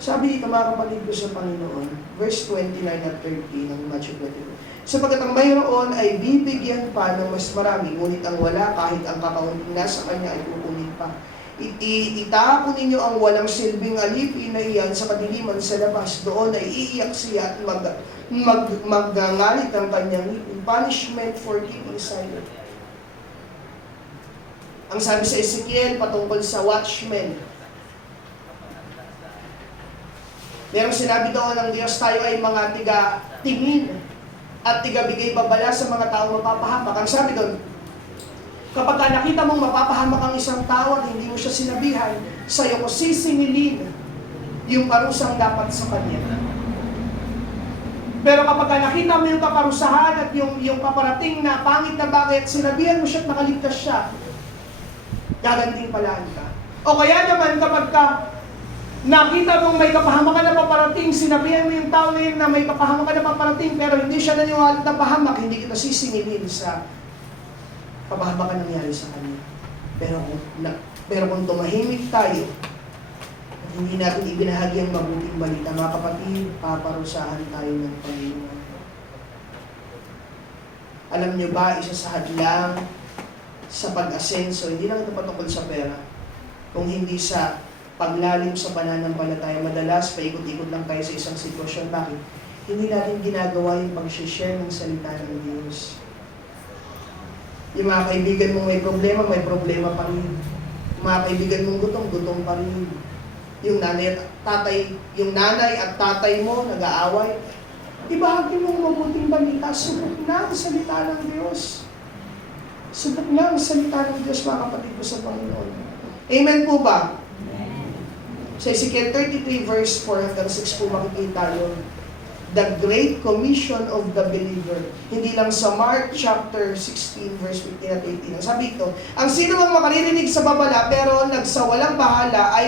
Sabi dito, mga kapatid ko sa Panginoon, verse 29 at 30 ng Matthew 22, "Sapagkat ang mayroon ay bibigyan pa ng mas marami, ngunit ang wala, kahit ang kakaunting nasa kanya ay kukunin pa. Itako ninyo ang walang silbing alipin na iyan sa kadiliman sa labas. Doon ay iiyak siya at magngangalit ang kanyang ngipin. Punishment for keeping silent." Ang sabi sa Ezekiel patungkol sa watchmen, merong sinabi doon ng Diyos, tayo ay mga tiga-tingin at tiga-bigay babala sa mga taong mapapahamak. Ang sabi doon, kapag nakita mong mapapahamak ang isang tao at hindi mo siya sinabihan, sa'yo ko sisingilin yung parusang dapat sa kanya. Pero kapag nakita mo yung kaparusahan at yung paparating na pangit na bagay at sinabihan mo siya at nakaligtas siya, gaganting palaan ka. O kaya naman kapag nakita mong may kapahamakan na paparating, sinabihan mo yung tao na yun na may kapahamakan na paparating, pero hindi siya naniwala na pahamak, hindi kita sisingilin sa kapahamakan nangyari sa kanya. Pero kung tumahimik tayo, at hindi natin ibinahagi ang mabuting balita, mga kapatid, paparusahan tayo ng Panginoon. Alam niyo ba, isa sa hadlang sa pag-asenso, hindi lang ito patungkol sa pera, kung hindi sa paglalim sa pananampalataya, madalas paikot-ikot lang tayo sa isang sitwasyon. Bakit? hindi natin ginagawa yung pag-share ng salita ng Diyos. Yung mga kaibigan mong may problema pa rin. Yung mga kaibigan mong gutom pa rin. Yung nanay at tatay mo nag-aaway, ibahagi mo ang mabuting balita. Subok na ang salita ng Diyos. Subok na ang salita ng Diyos, mga kapatid ko sa Panginoon. Amen po ba? Sa Ezekiel 33 verse 4 hanggang 6 po makikita yun. The Great Commission of the Believer. Hindi lang sa Mark chapter 16 verse 15 at 18. Sabi ito, ang sino mang makaririnig sa babala pero nagsawalang bahala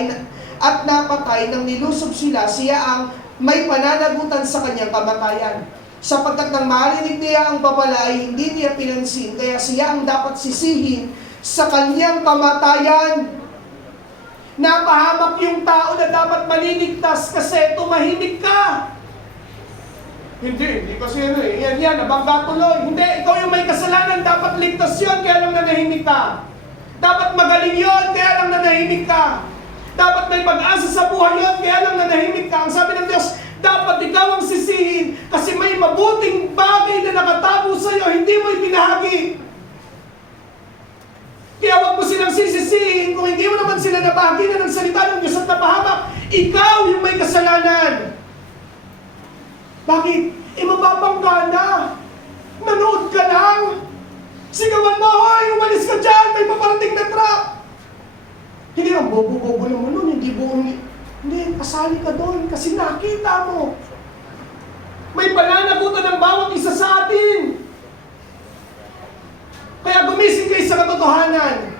at napatay nang nilusob sila, siya ang may pananagutan sa kanyang kamatayan. Sapagkat nang marinig niya ang babala ay hindi niya pinansin, kaya siya ang dapat sisihin sa kanyang kamatayan. Napahamak yung tao na dapat maliligtas kasi tumahimik ka. Hindi kasi yan, nabangga tuloy. Hindi, ikaw yung may kasalanan, dapat ligtas yun, kaya lang nanahimik ka. Dapat magaling yun, kaya lang nanahimik ka. Dapat may pag-asa sa buhay yun, kaya lang nanahimik ka. Ang sabi ng Diyos, dapat ikaw ang sisihin kasi may mabuting bagay na nakatago sa iyo, hindi mo ibinahagi. Kaya wag mo silang sisisihin kung hindi mo naman sila nabahagi na ng salita ng Diyos at napahamak. Ikaw yung may kasalanan. Bakit? Mababangga na. Nanood ka lang. Sigawan mo, hoy, umalis ka dyan, may paparating na truck. Hindi ang bobo-bobo naman nun, hindi, kasali ka doon kasi nakita mo. May pananagutan ng bawat isa sa atin. Kaya gumising kayo sa katotohanan.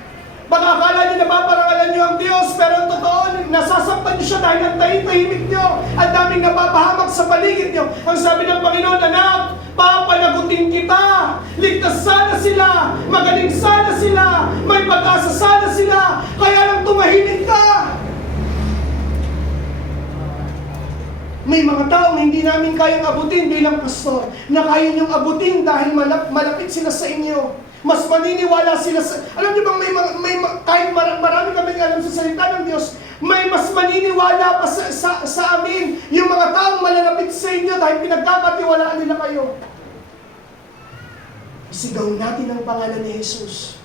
Baka akala niyo napaparangalan niyo ang Diyos, pero ang totoo, nasasaktan niyo siya dahil ang tahimik niyo. Ang daming napapahamak sa paligid niyo. Ang sabi ng Panginoon, anak, papanagutin kita. Ligtas sana sila. Magaling sana sila. May pag-asa sana sila. Kaya lang tumahimik ka. May mga taong hindi namin kayang abutin bilang pastor, na kaya niyong abutin dahil malapit sila sa inyo. Mas maniniwala sila sa... Alam niyo bang kahit marami kami alam sa salita ng Diyos, may mas maniniwala pa sa amin yung mga taong malalapit sa inyo dahil pinagkakatiwalaan nila kayo. Isigaw natin ang pangalan ni Jesus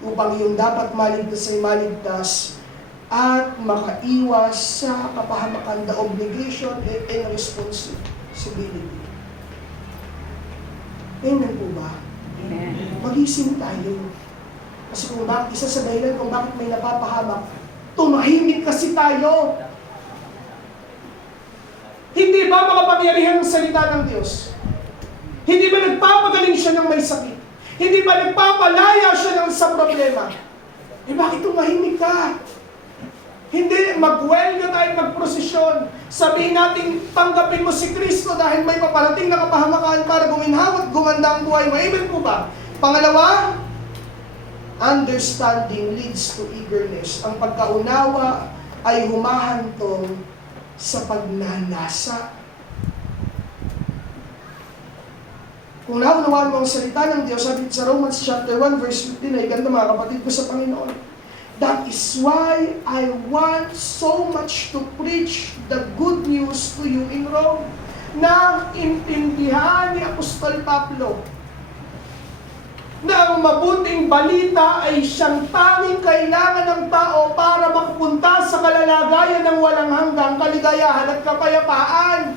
upang yung dapat maligtas ay maligtas at makaiwas sa kapahamakan, the obligation and responsibility. Amen po ba? Magising tayo. Kasi kung bakit, isa sa dahilan kung bakit may napapahamak, tumahimik kasi tayo. Hindi ba makapangyarihan ang salita ng Diyos? Hindi ba nagpapagaling siya ng may sakit? Hindi ba nagpapalaya siya sa problema? Bakit tumahimik ka? Hindi, magwelga tayo, magprosesyon. Sabihin natin, tanggapin mo si Kristo dahil may paparating na kapahamakan para guminhaw at gumanda ang buhay mo. Amen po ba? Pangalawa, understanding leads to eagerness. Ang pagkaunawa ay humahantong sa pagnanasa. Kung naunawaan mo ang salita ng Diyos, sabi sa Romans chapter 1 verse 15, ay ganda mga kapatid ko sa Panginoon. That is why I want so much to preach the good news to you in Rome. Na intindihan ni Apostol Pablo na ang mabuting balita ay siyang tanging kailangan ng tao para makapunta sa kalalagayan ng walang hanggang kaligayahan at kapayapaan.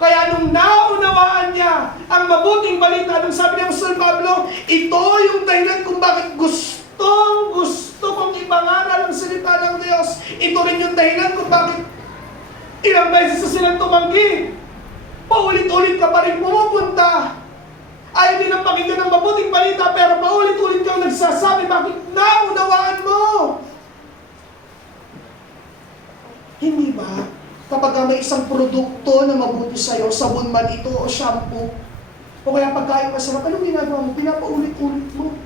Kaya nung naunawaan niya ang mabuting balita, nung sabi ni Apostol Pablo, ito yung dahilan kung bakit gusto kong ipangaral ang salita ng Diyos. Ito rin yung dahilan kung bakit ilang beses na silang tumanggi. Paulit-ulit ka pa rin pumupunta. Ayaw din ang pakinggan ng mabuting balita, pero paulit-ulit kang nagsasabi, bakit naunawaan mo? Hindi ba? Kapag may isang produkto na mabuti sa'yo, sabon man ito o shampoo, o kaya pagkain masarap, anong ginagawa mo? Pinapaulit-ulit mo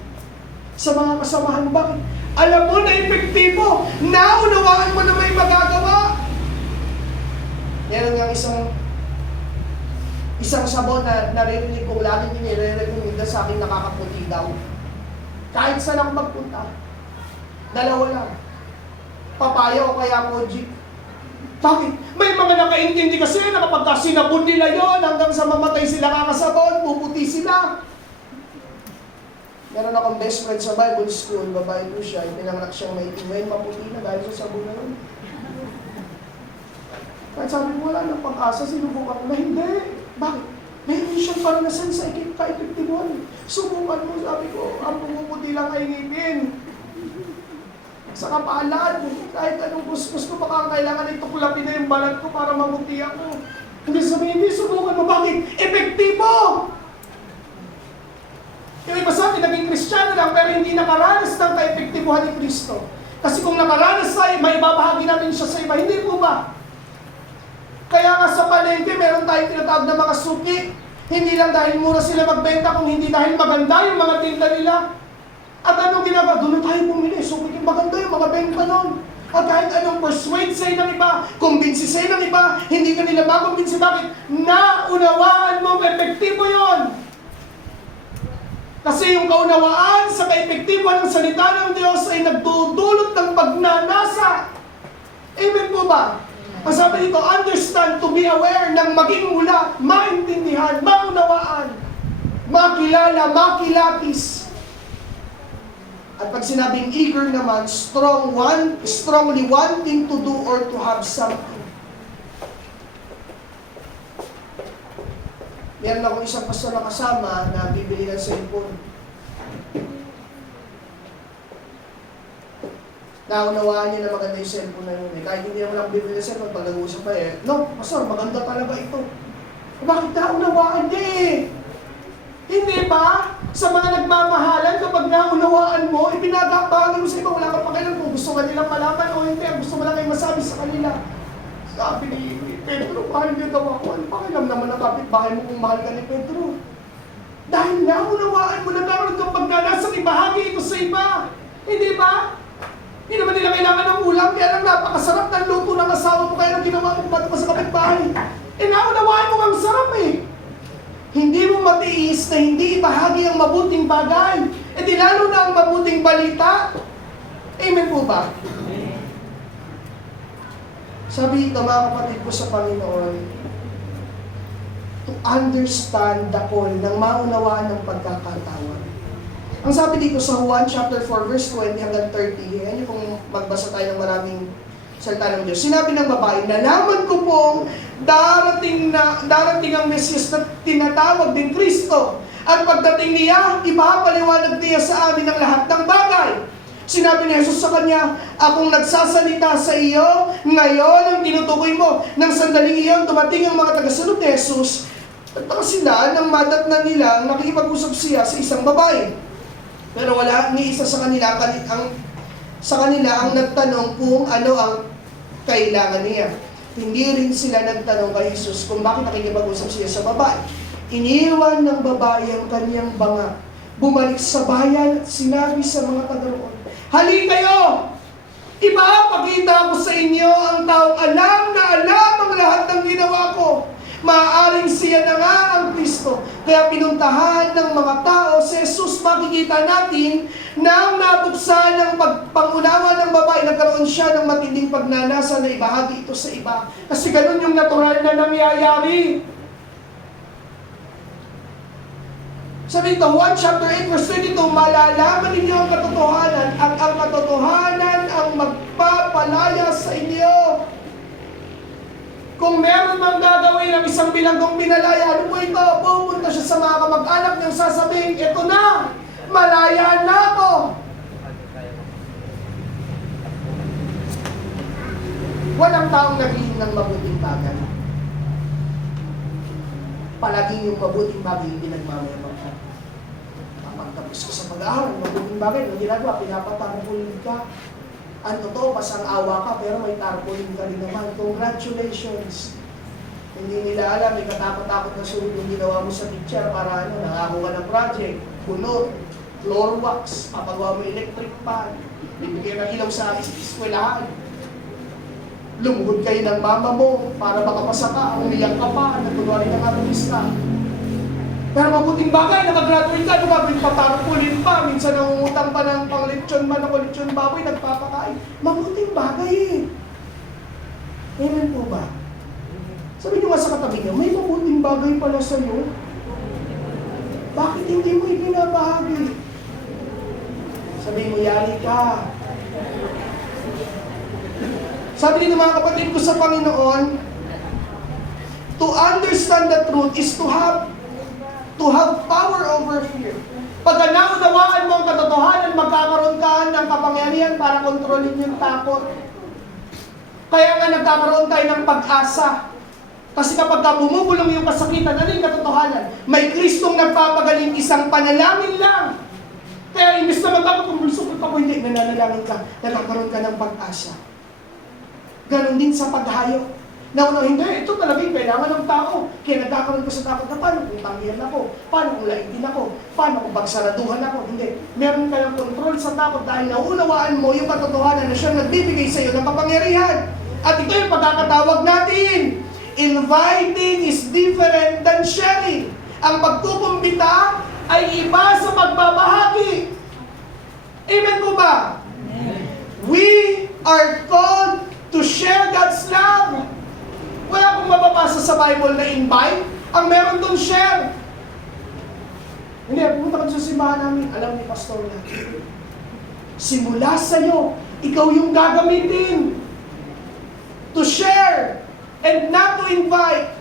sa mga kasamahan mo. Bakit? Alam mo na epektibo. Naunawaan mo na may magagawa. Meron nga isang sabon na naririnig kong laging nire-recommenda sa akin, nakakaputi daw. Kahit saan ako magpunta. Dalawa lang. Papaya o kaya Kojic. Bakit? May mga nakaintindi kasi na kapag sinabon nila yon hanggang sa mamatay sila kakasabon, puputi sila. Meron akong best friend sa Bible school, babae po siya, pinanganak siyang may ngayon maputi na dahil sa sabon na yun. Kahit sabi ko, wala ng pag-asa, sinubukan ko na hindi. Bakit? Meron siyang karanasan sa ka-epektibuhan. Subukan mo, sabi ko, ang pumuputi lang ay ngipin. Sa kapalan, kahit anong kuskus ko, baka kailangan ay tuklapin na yung balat ko para mamuti ako. Hindi sabihin, hindi, subukan mo. Bakit? Epektibo! Yung iba sa atin, naging Kristiyano lang, pero hindi nakaranas ng ka-epektibuhan ni Kristo. Kasi kung nakaranas tayo, may ibabahagi natin siya sa iba. Hindi po ba? Kaya nga sa palengke, meron tayong tinatawag na mga suki. Hindi lang dahil mura sila magbenta, kung hindi dahil maganda yung mga tinda nila. At anong ginagawa? Doon na tayo bumili. Suki yung maganda yung mga benta nun. At kahit anong persuade sa'yo ng iba, kumbinsi sa'yo ng iba, hindi ka nila makumbinsi. Bakit? Naunawaan mo, epektibo yon. Kasi yung kaunawaan sa kaepektibuhan ng salita ng Diyos ay nagdudulot ng pagnanasa. Amen po ba? Ang sabi dito, understand, to be aware, ng maging mulat, maintindihan, maunawaan, makilala, makilapis. At pag sinabing eager naman, strongly wanting to do or to have something. Meron akong isang pastor na kasama na bibili ng cellphone. Naunawaan niya na maganda yung cellphone na yun. Kahit hindi naman lang bibili ng cellphone, pag nag-uusap pa no, pastor, maganda talaga ito. Bakit naunawaan niya Hindi ba? Sa mga nagmamahalan, kapag naunawaan mo, ibinagabagan mo sa iba, wala kang pakialam kung gusto ka nilang malaman o hindi, gusto mo lang kayo masabi sa kanila. Sabi ni Pedro, mahal niya daw ako. Ano pakialam naman ang kapitbahay mo kung mahal ka ni Pedro? Dahil naunawaan mo, nagkaroon kang pagnanasang ibahagi ito sa iba. Hindi ba? Hindi naman nila kailangan ng ulam, kaya lang napakasarap ng luto ng asawa mo, kaya lang ginawa mo bato ka sa kapitbahay. Naunawaan mo ang sarap Hindi mo matiis na hindi ibahagi ang mabuting bagay. Di lalo na ang mabuting balita. Amen po ba? Sabi ito, mga kapatid ko sa Panginoon, to understand the call, ng maunawaan ng pagkakatawag. Ang sabi dito sa Juan chapter 4, verse 20 hanggang 30, yan yung kung magbasa tayo ng maraming salita ng Diyos. Sinabi ng babae, nalaman ko pong darating ang Mesiyas na tinatawag din Kristo. At pagdating niya, ipapaliwanag niya sa amin ang lahat ng bagay. Sinabi ni Jesus sa kanya, akong nagsasalita sa iyo, ngayon ang tinutukoy mo. Nang sandaling iyon, dumating ang mga tagasunod ni Jesus. Nagtaka sila nang madatnan nila nakikipag-usap siya sa isang babae. Pero wala ni isa sa kanila ang nagtanong kung ano ang kailangan niya. Hindi rin sila nagtanong kay Jesus kung bakit nakikipag-usap siya sa babae. Iniwan ng babae ang kanyang banga. Bumalik sa bayan at sinabi sa mga taga-roon, hali kayo! Ipapakita ko sa inyo ang taong alam na alam ang lahat ng ginawa ko. Maaaring siya na nga ang Kristo. Kaya pinuntahan ng mga tao si Jesus. Makikita natin na nabuksan ng pangunawa ng babae, nagkaroon siya ng matinding pagnanasa na ibahagi ito sa iba. Kasi ganun yung natural na nangyayari. Sabi ito, 1 chapter 8 verse 22, malalaman ninyo ang katotohanan at ang katotohanan ang magpapalaya sa inyo. Kung meron mang gagawin ng isang bilanggong pinalaya, ano po ito? Pupunta siya sa mga kamag-anak niyang sasabihin, ito na, malaya na ako. Walang taong naghihing ng mabuting bagay. Palaging yung mabuting bagay yung pinagmamayabang ka. Tapos ka sa pag-aaral, mabuting bagay, yung ginagawa, pinapatarpulin ka. Ang totoo, pasang awa ka, pero may tarpulin ka rin naman. Congratulations! Hindi nila alam, may katakot-takot na sunod yung ginawa mo sa teacher para nangako ka ng project, bunot, floor wax, papagawa mo electric fan, bibigyan ng ilaw sa eskwelahan. Lumuhod kayo ng mama mo para makapasa ka, umiyak ka pa, nagkunwari ng artista. Pero mabuting bagay, nakagraduate ka, gagawin pa, tarpulin pa, minsan nangungutang pa ng panglitsyon man, ako litsyon baboy, nagpapakain. Mabuting bagay Amen po ba? Sabi niyo nga sa katabi niyo, may mabuting bagay pala sa'yo. Bakit hindi mo ibinabahagi? Sabi mo, yari ka. Sabi niyo mga kapatid ko sa Panginoon, to understand the truth is to have power over fear. Pagka naunawaan mo ang katotohanan, magkakaroon ka ng kapangyarihan para kontrolin yung takot. Kaya nga nagkakaroon tayo ng pag-asa. Kasi kapag bumubulong yung kasakitan, ano yung katotohanan? May Kristong nagpapagaling, isang panalangin lang. Kaya imbis na magkakaroon kung bulsukot ako, hindi, nananalangin ka, nagkakaroon ka ng pag-asa. Ganon din sa paghayo. Nauna, hindi, ito talaga yung kailangan ng tao. Kaya nagkakaroon ko sa takot na paano kung tanggihan ako? Paano kung laitin ako? Paano kung bagsaraduhan ako? Hindi. Meron ka ng control sa takot dahil naunawaan mo yung katotohanan na siyang nagbibigay sa iyo ng kapangyarihan. At ito yung pagkakatawag natin. Inviting is different than sharing. Ang pagkukumbita ay iba sa pagbabahagi. Amen po ba? Amen. We are called to share God's love. Wala akong mababasa sa Bible na invite. Ang meron doon, share. Hindi, pumunta ka sa simbahan namin. Alam ni pastor na, simula sa'yo, ikaw yung gagamitin to share and not to invite.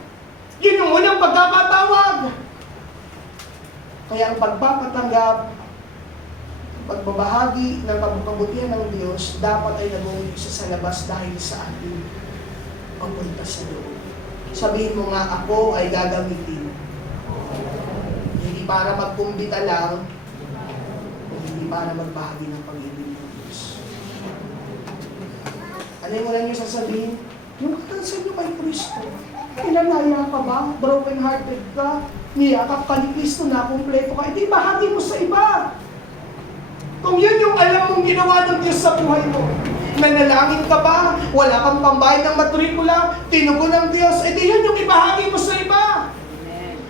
Yun yung unang pagkakatawag. Kaya ang pagpapatanggap, pagbabahagi ng kabutihan ng Diyos, dapat ay nag-uumpisa sa labas dahil sa atin papunta sa loob. Sabihin mo nga, ako ay gagamitin. Hindi para magkumbita lang, hindi para magbahagi ng pag-ibig ng Diyos. Ano yung una niyo sasabihin? Yung katansan niyo kay Kristo. Pinanaya ka ba? Broken-hearted ka? Niyakap ka ni Kristo na kumpleto ka? Hindi, bahagi mo sa iba. Kung yun yung alam mong ginawa ng Diyos sa buhay mo, nanalangin ka ba? Wala kang pambayad ng matrikula? Tinugon ng Diyos? Di yun yung ibahagi mo sa iba.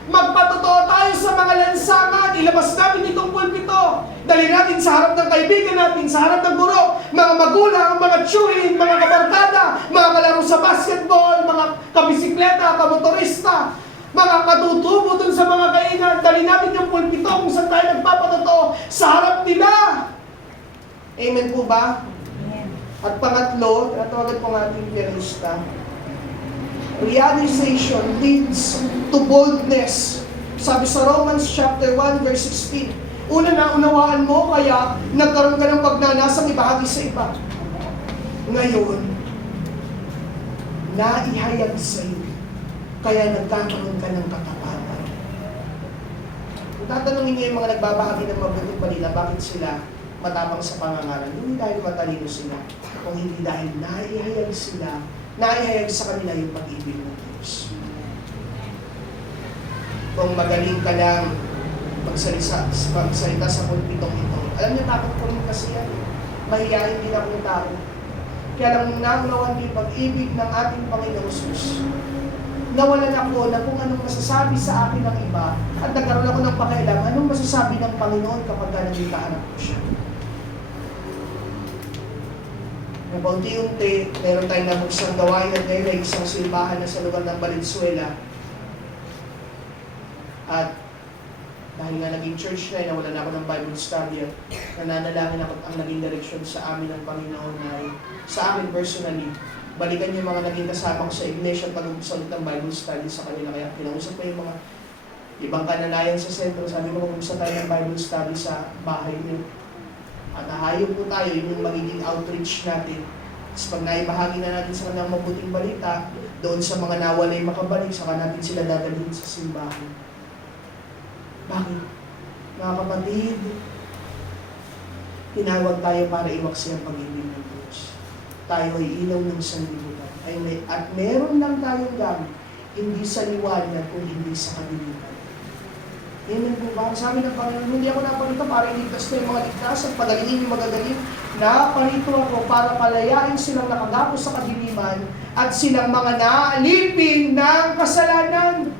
Magpatotoo tayo sa mga lansangan. Ilabas natin itong pulpito. Dali natin sa harap ng kaibigan natin, sa harap ng guro, mga magulang, mga tsuhin, mga kabarkada, mga kalaro sa basketball, mga kabisikleta, kamotorista, mga katutubo dun sa mga kainan. Dali natin yung pulpito kung saan tayo nagpapatotoo sa harap nila. Amen po ba? Amen. At pangatlo, tinatawagan po ng ating pianista, realization leads to boldness. Sabi sa Romans chapter 1 verse 16, una na unawaan mo, kaya nagkaroon ka ng pagnanasang ibahagi sa iba. Ngayon, naihayag sa iyo, kaya nagkakaroon ka ng katapatan. Kung tatanungin niyo yung mga nagbabahagi ng mabuting balita, bakit sila matapang sa pangangaral? Hindi dahil matalino sila, kung hindi dahil naihayag sila, naihayag sa kanila yung pag-ibig ng Diyos. Kung magaling ka lang magsalita sa pulpitong ito, alam niyo, takot ko rin kasi yan. Mahihayin din akong tao. Kaya lang naunawan din pag-ibig ng ating Panginoon Jesus. Nawalan ako na kung anong masasabi sa akin ng iba at nagkaroon ako ng pakialam, anong masasabi ng Panginoon kapag naging kaharap ko siya. Paunti-unti, meron tayong nabuksang gawain at ngayon ay isang simbahan na sa lugar ng Valenzuela. At dahil nga naging church na, nawalan ako ng Bible study at nananalangin ako ang naging direksyon sa amin ng Panginoon ay sa amin personally. Balikan yung mga naging kasama ko sa iglesia at pag-usalit ng Bible study sa kanila. Kaya kinausap ko yung mga ibang kananayan sa sentro. Sabi ko, mag-uusap tayo ng Bible study sa bahay niyo. At nahayo po tayo, yun yung magiging outreach natin. Tapos pag naibahagi na natin sa kanilang mabuting balita, doon sa mga nawalay makabalik, saka natin sila dadalhin sa simbahan. Bakit? Mga kapatid, tinawag tayo para iwaksi ang pag-ibig ng Diyos. Tayo ay ilaw ng sanlibutan. At meron lang tayong gamit, hindi sa liwanag kung hindi sa kadiliman. Amen po ba? Sabi ng Panginoon, hindi ako naparito para iligtas ko yung mga ligtas at pagalingin yung magagaling. Naparito ako para palayain silang nakagapo sa kadiliman at silang mga naalipin ng kasalanan.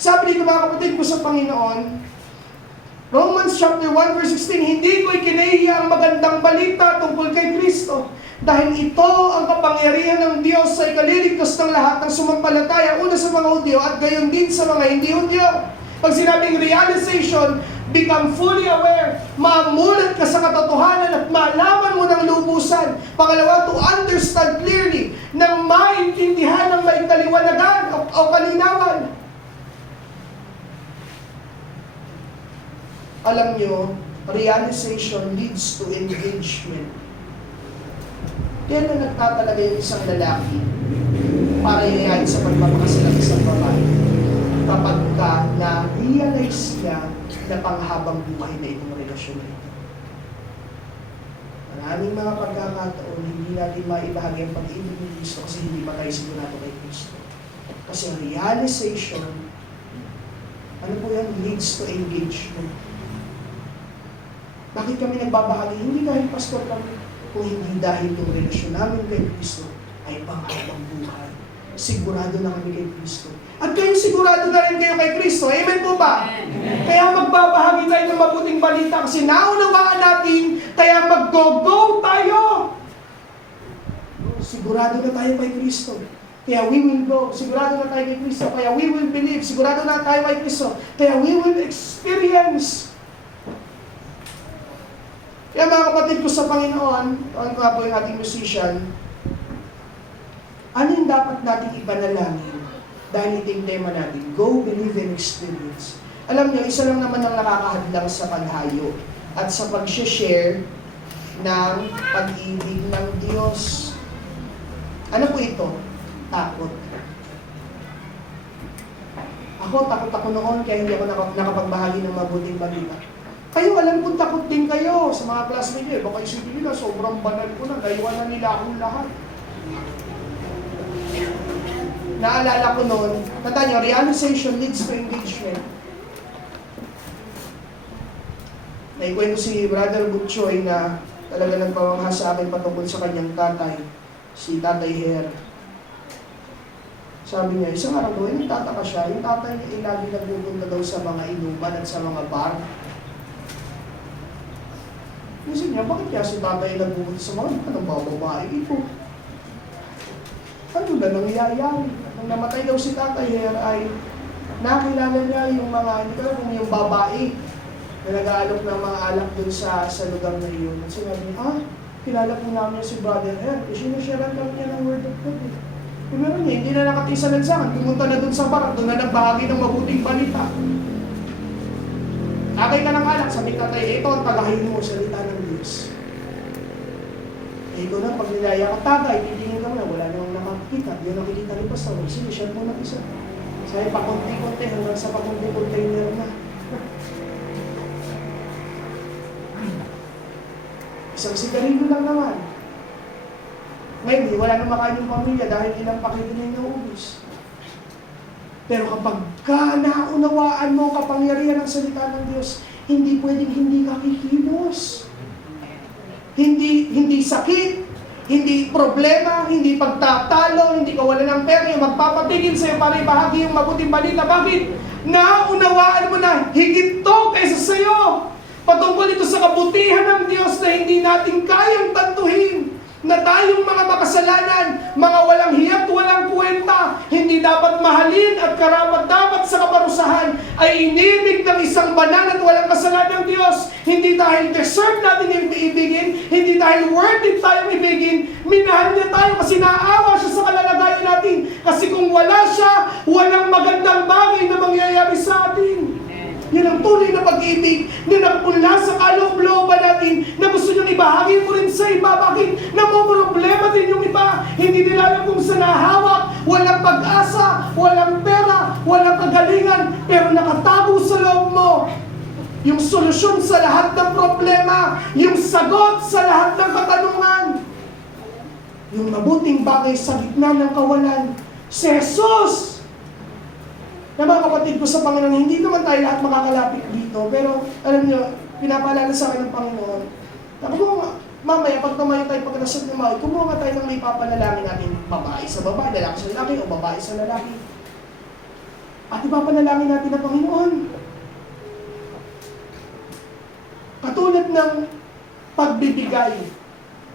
Sabi dito mga kapatid ko sa Panginoon, Romans chapter 1 verse 16, hindi ko ikinahiya ang magandang balita tungkol kay Kristo. Dahil ito ang kapangyarihan ng Diyos sa ikaliligtas ng lahat ng sumampalataya, una sa mga Hudyo at gayon din sa mga hindi Hudyo. Pag sinabing realization, become fully aware, mamulat ka sa katotohanan at malaman mo ng lubusan. Pangalawa, to understand clearly, nang maintindihan ng may kaliwanagan o kalinawan. Alam nyo, realization leads to engagement. Kaya nagtatalaga yung isang lalaki para yayain sa pagpapakasal ng isang babae kapag ka na-realize niya na panghabang buhay na itong relasyon na ito. Maraming mga pagkakataon, hindi natin maibahagi ang pag-ibig ni Kristo kasi hindi pa tayo sigurado kay Kristo. Kasi ang realization, ano po yan? Leads to engagement. Bakit kami nagbabahagi? Hindi dahil pastor kami, kung hindi dahil yung relasyon namin kay Kristo ay panghabang buhay. Sigurado na kami kay Kristo. At kayo sigurado na rin kayo kay Kristo. Amen po ba? Amen. Kaya magbabahagi tayo ng mabuting balita kasi naunawaan natin, kaya mag-go tayo. Sigurado na tayo kay Kristo. Kaya we will go. Sigurado na tayo kay Kristo. Kaya we will believe. Sigurado na tayo kay Kristo. Kaya we will experience. Kaya mga kapatid ko sa Panginoon, ang nga po yung ating musician, ano yung dapat nating ipanalangin? Dahil ito yung tema natin, go, believe, and experience. Alam niyo, isa lang naman ang nakakahadlang sa paghayo at sa pag-share ng pag-ibig ng Diyos. Ano po ito? Takot. Takot ako noon kaya hindi ako nakapagbahagi ng mabuting balita. Kayo, alam kong takot din kayo sa mga classmates niyo. Baka isipin nila, sobrang banal ko na, layuan na nila akong lahat. Naalala ko noon, tanda nyo, realization leads to engagement. Naikwento si Brother Butchoy na talaga nagpamangha sa akin patungkol sa kanyang tatay, si Tatay Her. Sabi niya, isang araw daw, nagtataka siya, yung tatay niya lagi nagpupunta daw sa mga inuman at sa mga bar. Isip niya, bakit kaya si tatay nagpupunta sa mga anong babae ito? Ano na nangyayari? Nung namatay daw si Tatay Her ay nakilala niya yung mga, hindi ko alam kung yung babae na nag-aalok ng mga alak dun sa lugar na yun. At sinabi niya, kilala po namin si Brother Her. Kasi sinasharean kami niya ng word of God. Pero niya, hindi na nakatisalan sa akin. Pumunta na dun sa bar, doon na nagbahagi ng mabuting balita. Tagay ka ng alak, sabi tatay, ito ang tagahin mo, salita ng Diyos. Ito na, pag nilaya ka tagay, titingin ka na, wala namang nakakita. Yun ang nakikita rin pa sa wala. Sige, share mo na isa. Sabi, pakunti-kunti, hanggang sa pakunti-container na. Isang sigarilyo lang naman. Ngayon, wala nang makain yung pamilya dahil ilang pakito na yung naubos. Pero kapag naunawaan mo kapangyarihan ng salita ng Diyos, hindi pwedeng hindi ka kikilos. Hindi sakit, hindi problema, hindi pagtatalo, hindi kawalan ng pera, yung magpapatigil sa'yo para ibahagi yung mabuting balita. Bakit? Naunawaan mo na higit to kaysa sa'yo. Patungkol ito sa kabutihan ng Diyos na hindi natin kayang tantuhin. Na tayong mga makasalanan, mga walang hiyat, walang kwenta, hindi dapat mahalin at karapat dapat sa kaparusahan, ay inibig ng isang banal at walang kasalanan ng Diyos. Hindi dahil deserve natin yung ibigin, hindi dahil worth it tayong ibigin, minahal niya tayo kasi naawa siya sa kalalagayan natin. Kasi kung wala siya, walang magandang bagay na mangyayari sa atin. Yan ang tunay na pag-ibig na nagmula sa kaloob-looban natin na gusto niyong ibahagi mo rin sa iba. Bakit? Problema din yung iba. Hindi nila alam kung saan nahawak. Walang pag-asa, walang pera, walang kagalingan, pero nakatago sa loob mo yung solusyon sa lahat ng problema, yung sagot sa lahat ng katanungan, yung mabuting bagay sa gitna ng kawalan. Si Jesus! Na mga kapatid ko sa Panginoon, hindi naman tayo lahat makakalapit dito, pero alam niyo, pinapaalala sa akin ng Panginoon. Mamaya, pag tumayo tayo pagkasal ng mawid, kumuha tayo ng may papanalangin natin, babae sa babae, lalaki sa lalaki, o babae sa lalaki. At ipapanalangin natin ang Panginoon. Katulad ng pagbibigay,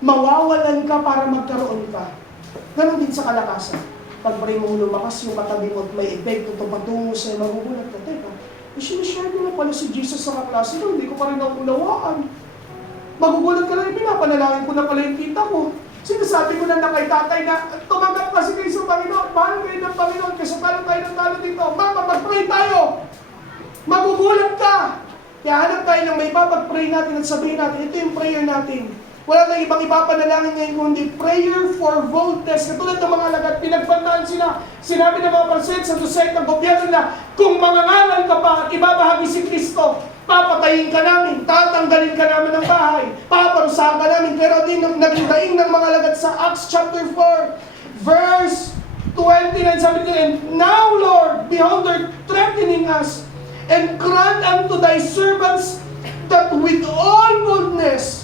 mawawalan ka para magkaroon ka. Ganon din sa kalakasan. Pag pray mo lumakas yung katabi mo at may epekto ito patungo sa'yo, magugulat ka. Teka, sinishare ko na pala si Jesus sa kaklase ko, hindi ko pa rin naunawaan. Magugulat ka lang, pinapanalangin ko na pala yung tita ko. Sinasabi ko na kay tatay na tumanggap kasi kayo sa Panginoon, mahal kayo ng Panginoon, kasi talo tayo ng talo dito. Mama, mag-pray tayo! Magugulat ka! Kaya hanap tayo ng may papag-pray natin at sabihin natin, ito yung prayer natin. Wala tayong ibang ipapanalangin ngayon kundi prayer for voters. Katulad ng mga alagad, pinagbantaan sila. Sinabi ng mga parsed sa dosent ng gobyerno na kung mangangaral ka pa at ibabahagi si Kristo, papatayin ka namin, tatanggalin ka namin ng bahay, paparusahan ka namin. Pero din naging daing ng mga alagad sa Acts chapter 4, verse 29, sabi nila, and now Lord, behold, they're threatening us, and grant unto thy servants that with all boldness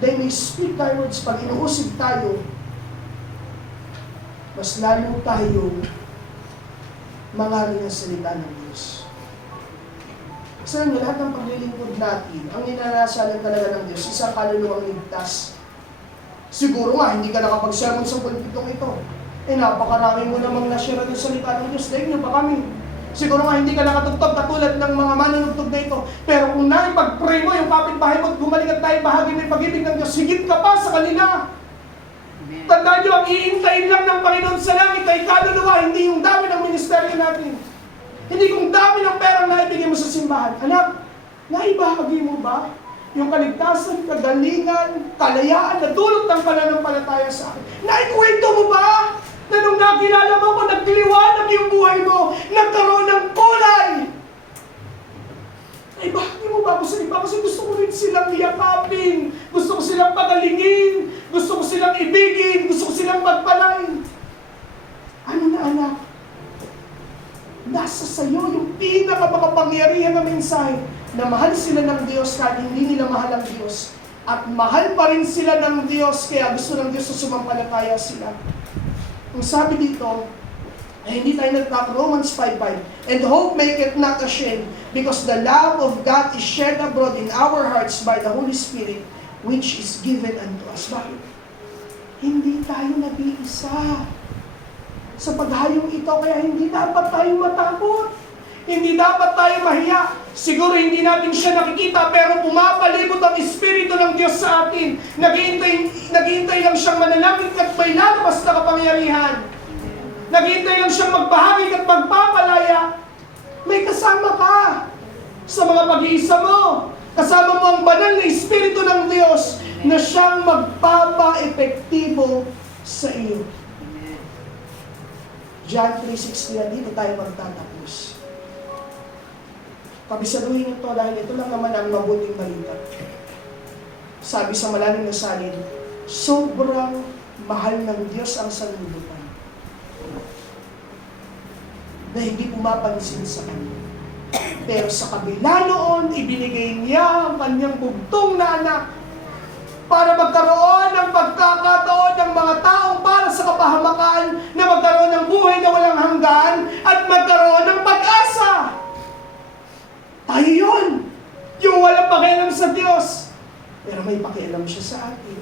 they may speak thy words. Pag inuusig tayo, mas lalo tayo mangaring ang salita ng Diyos. Kasi lahat ng paglilingkod natin, ang ninanasalan talaga ng Diyos, isang kaluluwang ligtas. Siguro nga, hindi ka nakapag-sermon sa pulpitong ito. Napakarami mo namang nasyara ng salita ng Diyos. Dahil nyo pa kami. Siguro nga hindi ka nakatugtog katulad ng mga manunugtog na ito. Pero kung naipag-pray mo yung kapitbahay mo at bumalik at tayo bahagi mo yung pag-ibig ng Diyos, higit ka pa sa kanila. Tandaan nyo, ang iintayin lang ng Panginoon sa langit ay kaluluwa, hindi yung dami ng ministeryo natin. Hindi kung dami ng perang naibigay mo sa simbahan. Anak, naibahagi mo ba yung kaligtasan, kagalingan, kalayaan na dulot ng pananampalataya sa akin? Naikwento mo ba na nung nakilala mo ko, nagliwanag yung buhay mo, nagkaroon ng kulay? Ay, bahagi mo ba ako sa iba? Kasi gusto ko rin silang yakapin, gusto ko silang pagalingin, gusto ko silang ibigin, gusto ko silang magpalain. Ano na anak? Nasa sayo yung pinakamakapangyarihan na mensahe na mahal sila ng Diyos kahit hindi nila mahal ang Diyos. At mahal pa rin sila ng Diyos, kaya gusto ng Diyos na sumampalataya sila. Kung sabi dito, ay hindi tayo nagtaka, Romans 5:5, and hope maketh not ashamed, because the love of God is shed abroad in our hearts by the Holy Spirit, which is given unto us. Bakit? Hindi tayo nag-iisa sa paghayong ito, kaya hindi dapat tayo matakot. Hindi dapat tayo mahiya. Siguro hindi natin siya nakikita, pero pumapalibot ang Espiritu ng Diyos sa atin. Naghihintay lang siyang manalangin at may lalabas na kapangyarihan. Naghihintay lang siyang magbahagi at magpapalaya. May kasama ka sa mga pag-iisa mo. Kasama mo ang banal na Espiritu ng Diyos na siyang magpapa-epektibo sa iyo. John 3:16, dito tayo magtatapos. Pabisaduhin ito dahil ito lang naman ang mabuting balita. Sabi sa malalim na salin, sobrang mahal ng Diyos ang sanlibutan na hindi pumapansin sa Kanya. Pero sa kabila noon, ibinigay niya ang Kanyang bugtong na anak para magkaroon ng pagkakataon ng mga taong para sa kapahamakan na magkaroon ng buhay na walang hanggan at magkaroon ng pag-asa. Tayo yun. Yung walang pakialam sa Diyos. Pero may pakialam siya sa atin.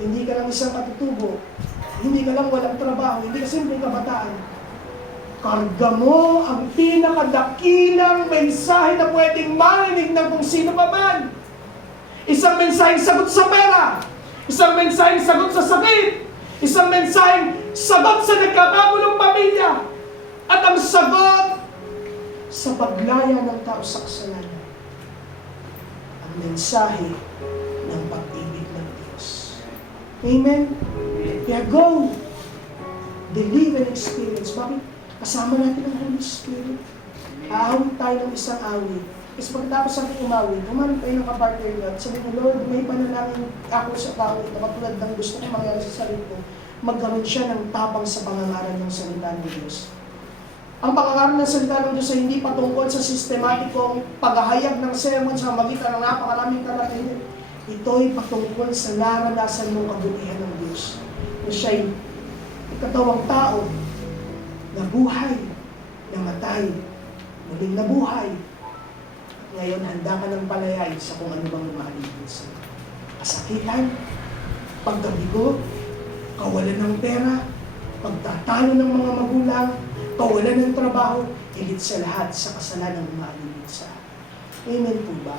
Hindi ka lang isang katutubo. Hindi ka lang walang trabaho. Hindi ka simpleng kabataan. Karga mo ang pinakadakilang mensahe na pwedeng marinig ng kung sino pa man. Isang mensaheng sagot sa pera. Isang mensaheng sagot sa sakit. Isang mensaheng sagot sa nagkakagulong pamilya. At ang sagot sa paglaya ng tao sa kasalanan. Ang mensahe ng pag-ibig ng Diyos. Amen? Kaya go. Believe and experience. Bakit? Kasama natin ang Holy Spirit. Aawit tayo ng isang awit. Kasi pagkatapos natin umawit, umalit tayo ng kapartner niya. Sabi ko, Lord, may panalangin ako sa tao ito. Katulad ng gusto ko mangyari sa sarili ko. Magkaroon siya ng tapang sa pangangaral ng salita ng Diyos. Ang pangangaral ng salita ng Diyos ay hindi patungkol sa sistematikong paghahayag ng sermon sa magitan ng napakaraming talata. Ito ay patungkol sa naranasan ng kabutihan ng Diyos. Na siya'y katawang tao, nabuhay, namatay, muling nabuhay. Ngayon, handa ka ng palayain sa kung ano bang umaalipin sa'yo. Kasakitan, pagkabigo, kawalan ng pera, pagtatalo ng mga magulang, kawalan ng trabaho, higit sa lahat sa kasalanan ng umaalipin sa atin. Amen po ba?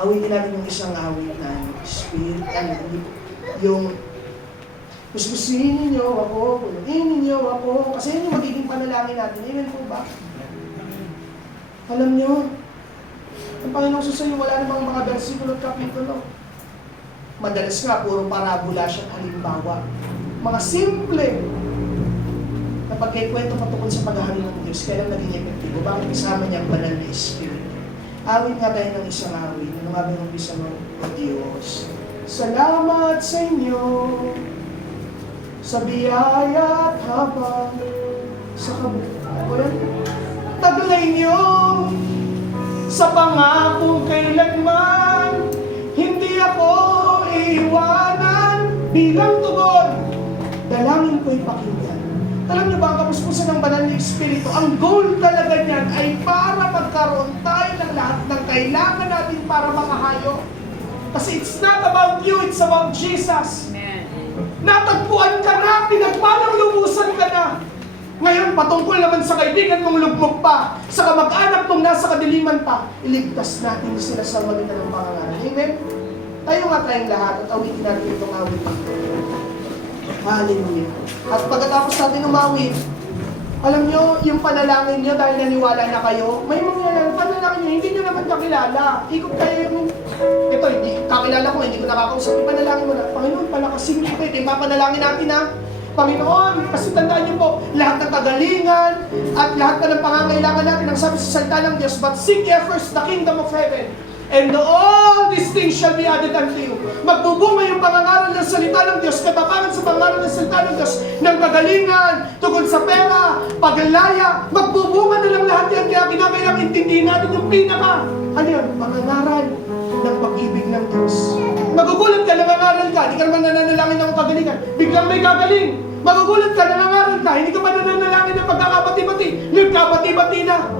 Awitin natin yung isang awit na spirit, yung gusto-gustuhin ninyo ako, pulutin ninyo ako, kasi yun yung magiging panalangin natin. Amen po ba? Alam nyo, ang Panginoon sa'yo, wala namang mga versikulo at kapitulo. Madalas nga, puro parabola siya halimbawa. Mga simple na pagkikwento patungkol sa paghahari ng Diyos, kaya lang naging epektibo. Bakit kasama niya ang banal na Espiritu? Awit nga tayo ng isang awit. Ano nga ba yung isang o Diyos? Salamat sa inyo sa biyaya at habang sa kabuhayan. Taglay niyo sa pangakong kailanman, hindi ako iiwanan bilang tugon. Dalangin ko'y pakinggan. Alam niyo ba, ang kapuspusan ng banal na Espiritu, ang goal talaga niyan ay para magkaroon tayo ng lahat ng kailangan natin para makahayo. Kasi it's not about you, it's about Jesus. Amen. Natagpuan ka na, pinagpalang lubusan ka na. Ngayon, patungkol naman sa kaibigan mong lugmok pa, sa kamag-anak mong nasa kadiliman pa, iligtas natin sila sa magitan ng pangangalan. Amen? Tayo nga tayong lahat at awitin natin itong awit. Hallelujah. At pagkatapos natin umawit, alam nyo, yung panalangin nyo dahil naniwala na kayo, may mga panalangin nyo, hindi nyo naman kakilala. Ikot kayo yung, ito, hindi, kakilala ko, hindi ko nakakausap. Ipanalangin mo na, Panginoon, palakasin mo ito. Yung papanalangin natin ha. Panginoon, kasi tandaan niyo po, lahat ng kagalingan at lahat na ng pangangailangan natin ang sabi sa salita ng Diyos, but seek ye first the kingdom of heaven, and all these things shall be added unto you. Magbubunga yung pangangaral ng salita ng Diyos, katapangan sa pangangaral ng salita ng Diyos, ng kagalingan, tungkol sa pera, paglaya, magbubunga na lang lahat yan. Kaya kinakailangan intindihin natin yung pinaka, ano yun, pangangaral ng pag-ibig ng Diyos. Magugulat ka, nangangaral ka, hindi ka naman nananalangin ng kagalingan, biglang may gagaling. Magugulat ka, nangangaral ka, hindi ka ba nananalangin ng pagkakabati-bati, nagkabati-bati na.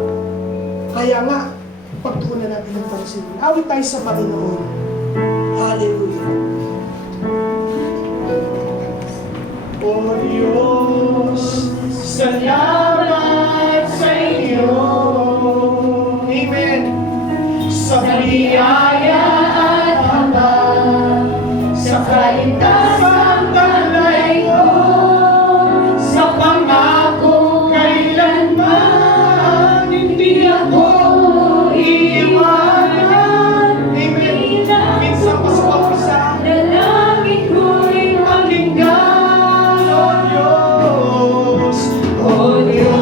Kaya nga, pagtuunan natin ng pansin. Awit tayo sa Panginoon. Hallelujah. O Diyos, salamat sa iyo. Amen. Sa biyaya at habang sa kaligtasan talay ko, sa pangako kailanman, hindi ako iiwanan. Amen. Minsan pa sa pag-isa, dalangin ko'y pakinggan. O Diyos,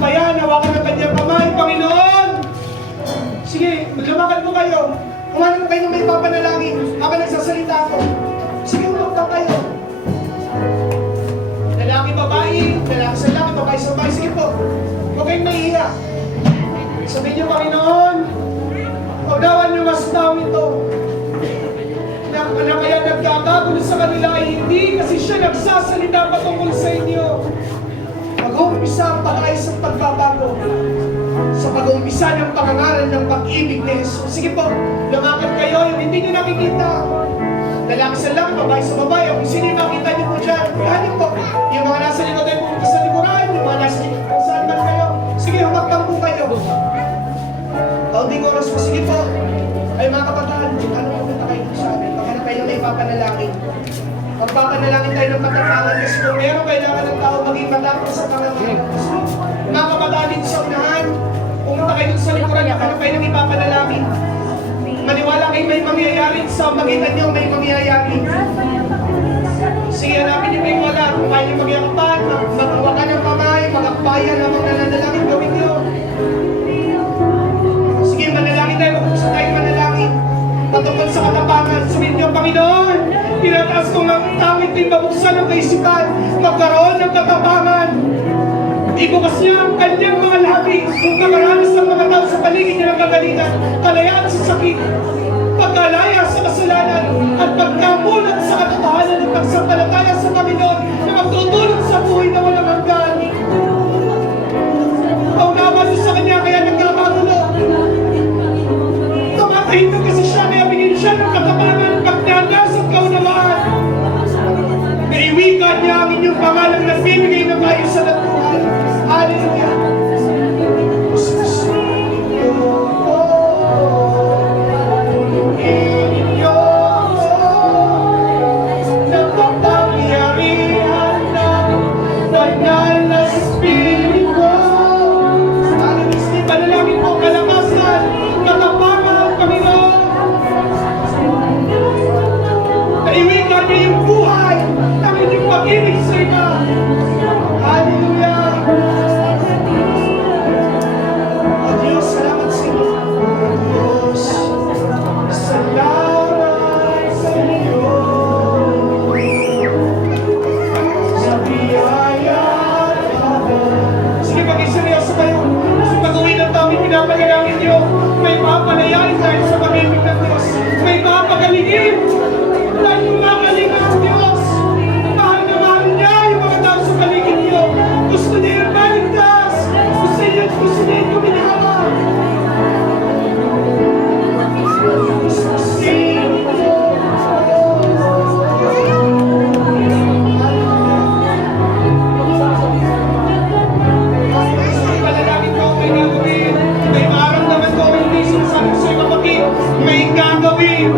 bayan, hawakan ng kanyang kamay, Panginoon. Sige, maglamakad po kayo. Kumain po kayo ng may papanalangin habang nagsasalita ako. Sige, umagta kayo. Lalaki, babae, lalaki sa lalaki, babae sa babae. Sige po, huwag kayong nahihiya. Sabihin niyo, Panginoon, unawan niyo mas tao ito. Na kaya nagkakagulo sa kanila ay hindi kasi siya nagsasalita patungkol sa inyo. Mag-uumpisa ang pag-ayos at pagbabago sa pag-uumpisa ng pangangaral ng pag-ibig ni Jesus. Sige po, lumakad kayo, yung hindi nyo nakikita. Lalaki sa lalaki, babae sa babae. Kung sino yung makita nyo po dyan, yan po. Yung mga nasa likod ay pumunta sa likuran, yung mga nasa likod kung saan man kayo. Sige, humakbang po kayo. Kaunting oras po, sige po. Ay mga kabataan, ano pumunta kayo sa amin? Maghanap kayo na ipapanalangin. Magpapanalangin tayo ng katapangan kasi kung meron kailangan ng tao maging matapos sa pangalan. Mga kabataan dito sa unahan, pumunta kayo sa likuran, maghanap kayo ng ipapanalangin. Maniwala kayo may mangyayari sa magitan nyo, may mangyayari. Sige, hanapin nyo may wala. Kung kayo yung magyakapan, maghawakan ng kamay, magakbayan na mga nananalangin, gawin nyo. Sige, manalangin tayo, magpusa tayo manalangin. Patungkol sa katapangan, sabihin nyo, Panginoon, tinataas ko ng tangit din mabuksan ng kaisipan, magkaroon ng katapangan. Ibukas niya ang kanyang mga labi kung kakaranas ng mga tao sa paligid niya ng kagalingan, kalayaan sa sakit, pagkalaya sa kasalanan, at pagkamulat sa katotohanan ng pagsampalataya sa Panginoon na magtutulong sa buhay na walang hanggan. Paunawa niyo sa kanya kaya nagkakagulo. Tumatahimik kasi siya, kaya bigyan siya ng katapangan, pagdanas at kaunawaan. Naiwikan niya ang inyong pangalang nagbibigay ng ayusan at buhay. Hallelujah! Pag-ibig sa iba. Hallelujah. O Diyos, salamat sa iyo. O Diyos, salamat sa iyo. Sa biyaya ako. Sige, mag-iseryoso kayo. Sa pag-uwi ng tao, pinapagalangin niyo. May papalayain tayo sa pag-ibig ng Diyos. May papagalingin. Dahil kumakaling ang Diyos. Gusto niya yung maligtas. Gusto niya yung kuminawa. Gusto siya. Palalangin ko, may gagawin. May maramdaman ko, hindi sinasabi sa'yo kapatid, may gagawin.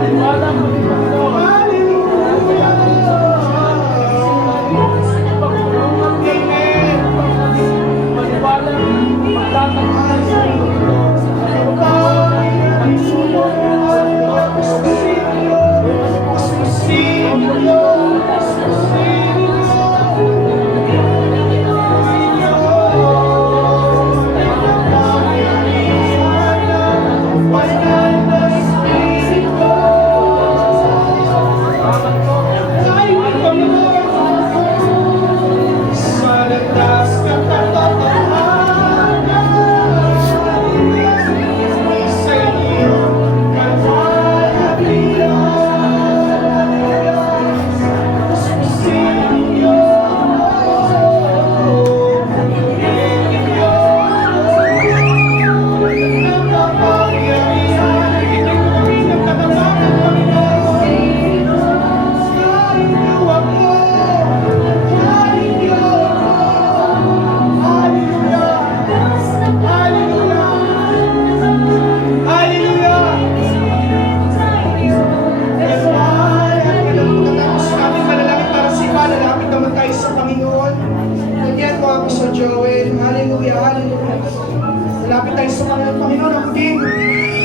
Malapit tayo sa Panginoon ang din.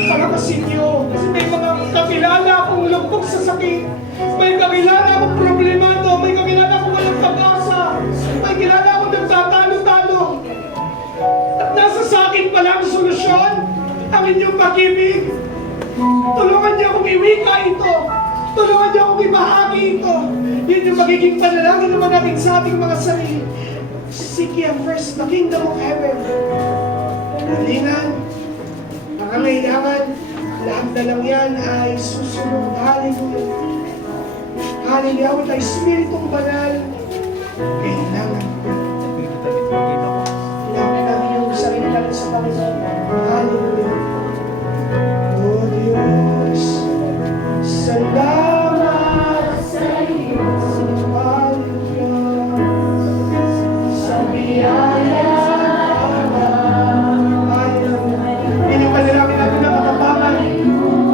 Palakasin niyo. Kasi may mga kakilala akong lugpok sa sakit. May kakilala akong problemado. May kakilala akong walang pag-asa. May kilala akong nagtatalo-talo. inyong pag-ibig. Tulungan niyo akong iwika ito. Tulungan niyo akong ibahagi ito. Yun yung magiging panalangin naman natin sa ating mga sarili. Seek ye first the kingdom of heaven. Halingan, pangangailangan, lahat na lang yan ay susunod. Hallelujah. Hallelujah. With the Spiritong Banal, kailangan ko. Ilapit namin yung sarili natin sa Panginoon. Hallelujah. O Diyos, salamat sa iyo. Hallelujah. Sa biyaya. Hallelujah. Inipanalangin natin ang katapangan.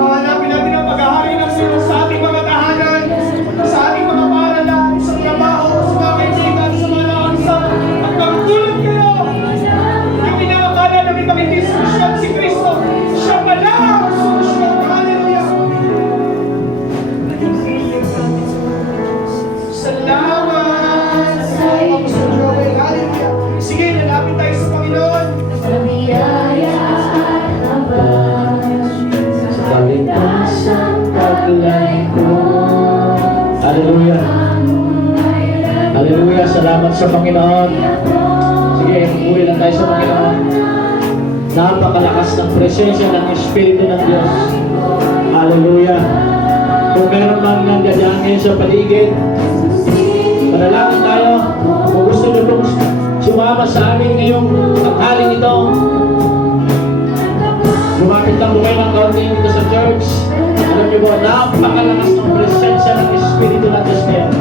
Hanapin natin ang paghahari ng Diyos sa ating mga tahanan, sa ating mga paaralan, sa trabaho, sa mga kaibigan, sa mga nakansang. At magtulog kayo. Yung pinakakala namin makikisolusyon si Kristo. Siya pala ang solusyon. Hallelujah. Salamat sa iyo, Pastor Joel. Hallelujah. Sige, lalapit tayo sa Panginoon. Kaligtasang taglay ko. Hallelujah. Hallelujah. Salamat sa Panginoon. Sige, uwi lang tayo sa Panginoon. Napakalakas ng presensya ng Espiritu ng Diyos. Hallelujah. Kung meron mang nandiyan ngayon sa paligid, panalangin tayo. Kung gusto nyo pong sumama sa amin ngayong tanghaling ito, lumapit lang po kayo ng kaunti dito sa church. Alam niyo ba, napakalakas ng presensya ng Espiritu ng Diyos ngayon.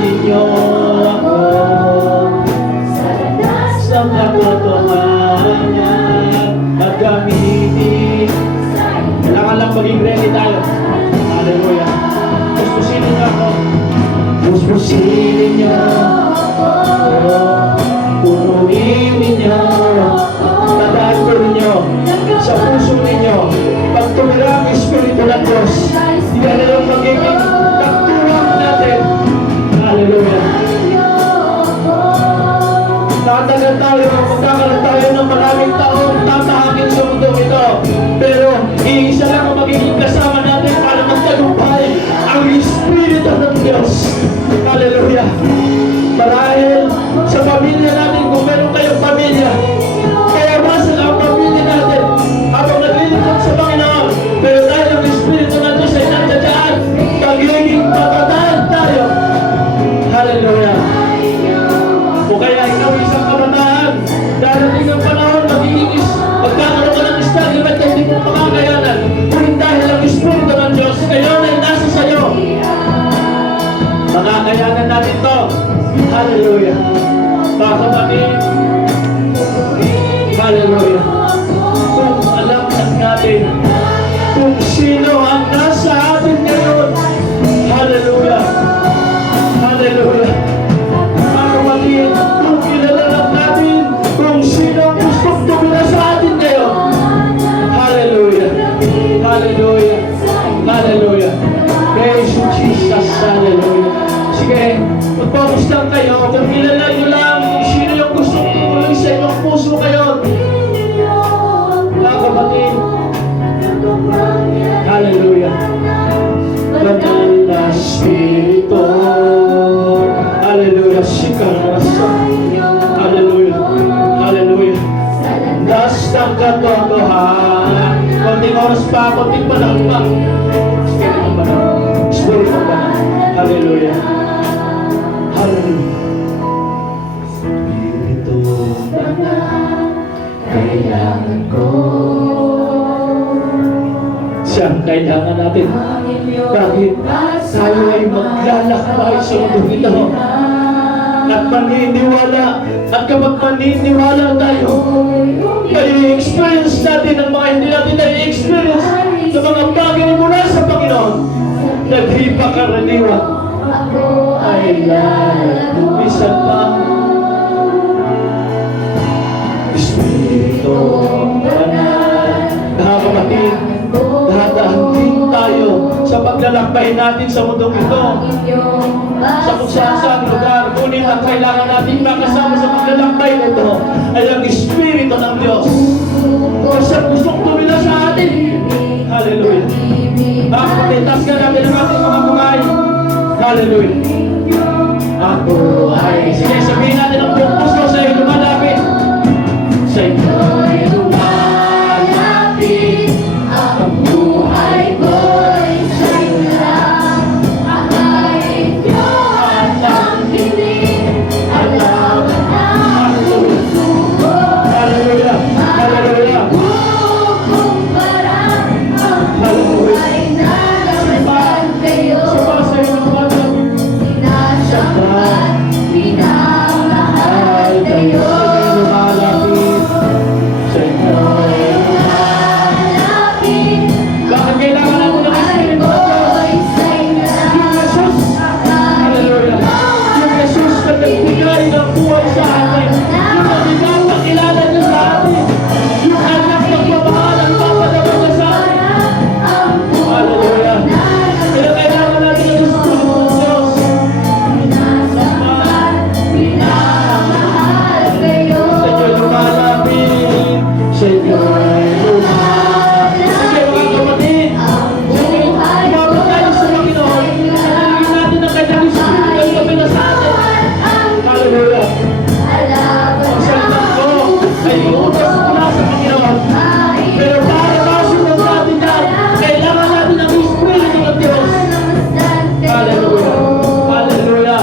Ninyo ako sa katotohanan at gamitin. Kailangan lang maging ready tayo. Hallelujah. Puspusin niyo ako. Puspusin niyo ako. Punuin ninyo. Tandaan ko ninyo sa puso ninyo, pag tumira ang Espiritu ng Diyos, yan na yung magiging pagtuwang natin. Hallelujah. Tatagal tayo, magkakaroon tayo ng maraming taong tatahakin sa mundo ito. Pero iisa lang ang magiging kasama natin para magtagumpay ang Espiritu ng Diyos. Hallelujah. Marahil sa pamilya natin, kung meron kayong pamilya, kaya basa lang ang pamilya natin habang naglilingkod sa Panginoon. Pero dahil ang Espiritu ng Diyos ay nandiyan, magiging matatag tayo. Hallelujah. O kaya ikaw isang kabataan, darating ang panahon, magkakaroon ka ng stagnant na hindi mo makakayanan. Ngunit dahil ang Espiritu ng Diyos ngayon ay nasa sayo, makakayanan natin ito. Hallelujah. Mga kapatid, hallelujah. Kung alam natin kung sino ang nasa atin ngayon, hallelujah. Hallelujah. Mga kapatid, kung kilala lang natin kung sino ang gustong tumira sa atin ngayon, hallelujah. Hallelujah. Hallelujah. Praise you, Jesus. Hallelujah. Sige, mag-focus lang kayo. Kung kilala nyo lang kung sino yung gustong tumuloy sa inyong puso kayo. Mga kapatid. Hallelujah. Banal na Espiritu. Hallelujah. Sikarasa. Hallelujah. Hallelujah. Das ng katotohanan. Konting oras pa, konting panahon pa. Espiritu ng banal. Espiritu ng banal. Hallelujah. Hallelujah. Espiritu banal, kailangan ko. Siyang kailangan natin. Bakit? Tayo ay maglalakbay sa mundo ito. At maniniwala. At kapag maniniwala tayo, ay experience natin ang mga hindi natin na-experience sa mga bagay mula sa Panginoon. Naghipakaraniwan. Ako ay lalagubisan pa. Espiritu banal, kapatid, dahan din tayo sa paglalakbay natin sa mundong ito. Sa kung saan lugar, ngunit ang kailangan natin makasama sa paglalakbay nito ay ang Espiritu ng Diyos. Kasi gusto Hallelujah. Ako ay... Sige, sabihin natin ang buong puso sa iyo lumalapit. Sa iyo'y lumalapit. Ang buhay ko'y sa'yo lang. Akayin ko at ang hiling. Alawan ang puso ko. Hallelujah. Hallelujah. Kukumpara ang buhay na naman kayo. Sinasambat, minamahal kayo. Lumalapit, Bakit kailangan natin ng Espiritu ng Diyos? Yung Jesus, hallelujah, yung Jesus na nagbigay ng buhay sa atin, yung nagbigay ng kilala niya sa atin, yung anak ng pamahal ang papadama niya sa atin. Hallelujah. Kaya kailangan natin ng Espiritu ng Diyos. sinasambat, minamahal kayo. Sa inyo'y lumalapit, sa inyo'y lumalapit. Sige mga kapatid, sige, umabot tayo sa Panginoon. Nalagyan natin ang kanyang Espiritu ng kabila sa atin. Hallelujah. Ang salita ko ay iutos mula sa Panginoon. Pero para masunod natin yan, kailangan natin ang Espiritu ng Diyos. Hallelujah. Hallelujah.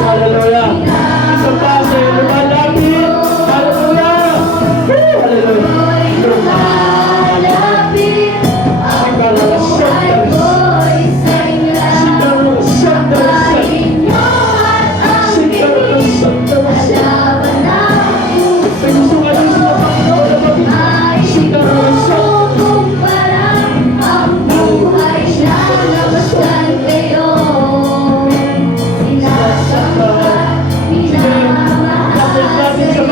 Hallelujah. Isang pa sa iyo lumalapit. Hallelujah. Hallelujah. Lumalapit, ang buhay ko'y sa'yo lang. Akayin nyo at ang hiling. Alawan ang puso ko. Ay kukumpara ang buhay na namasdan kayo. Sinasambat, minamahal kayo.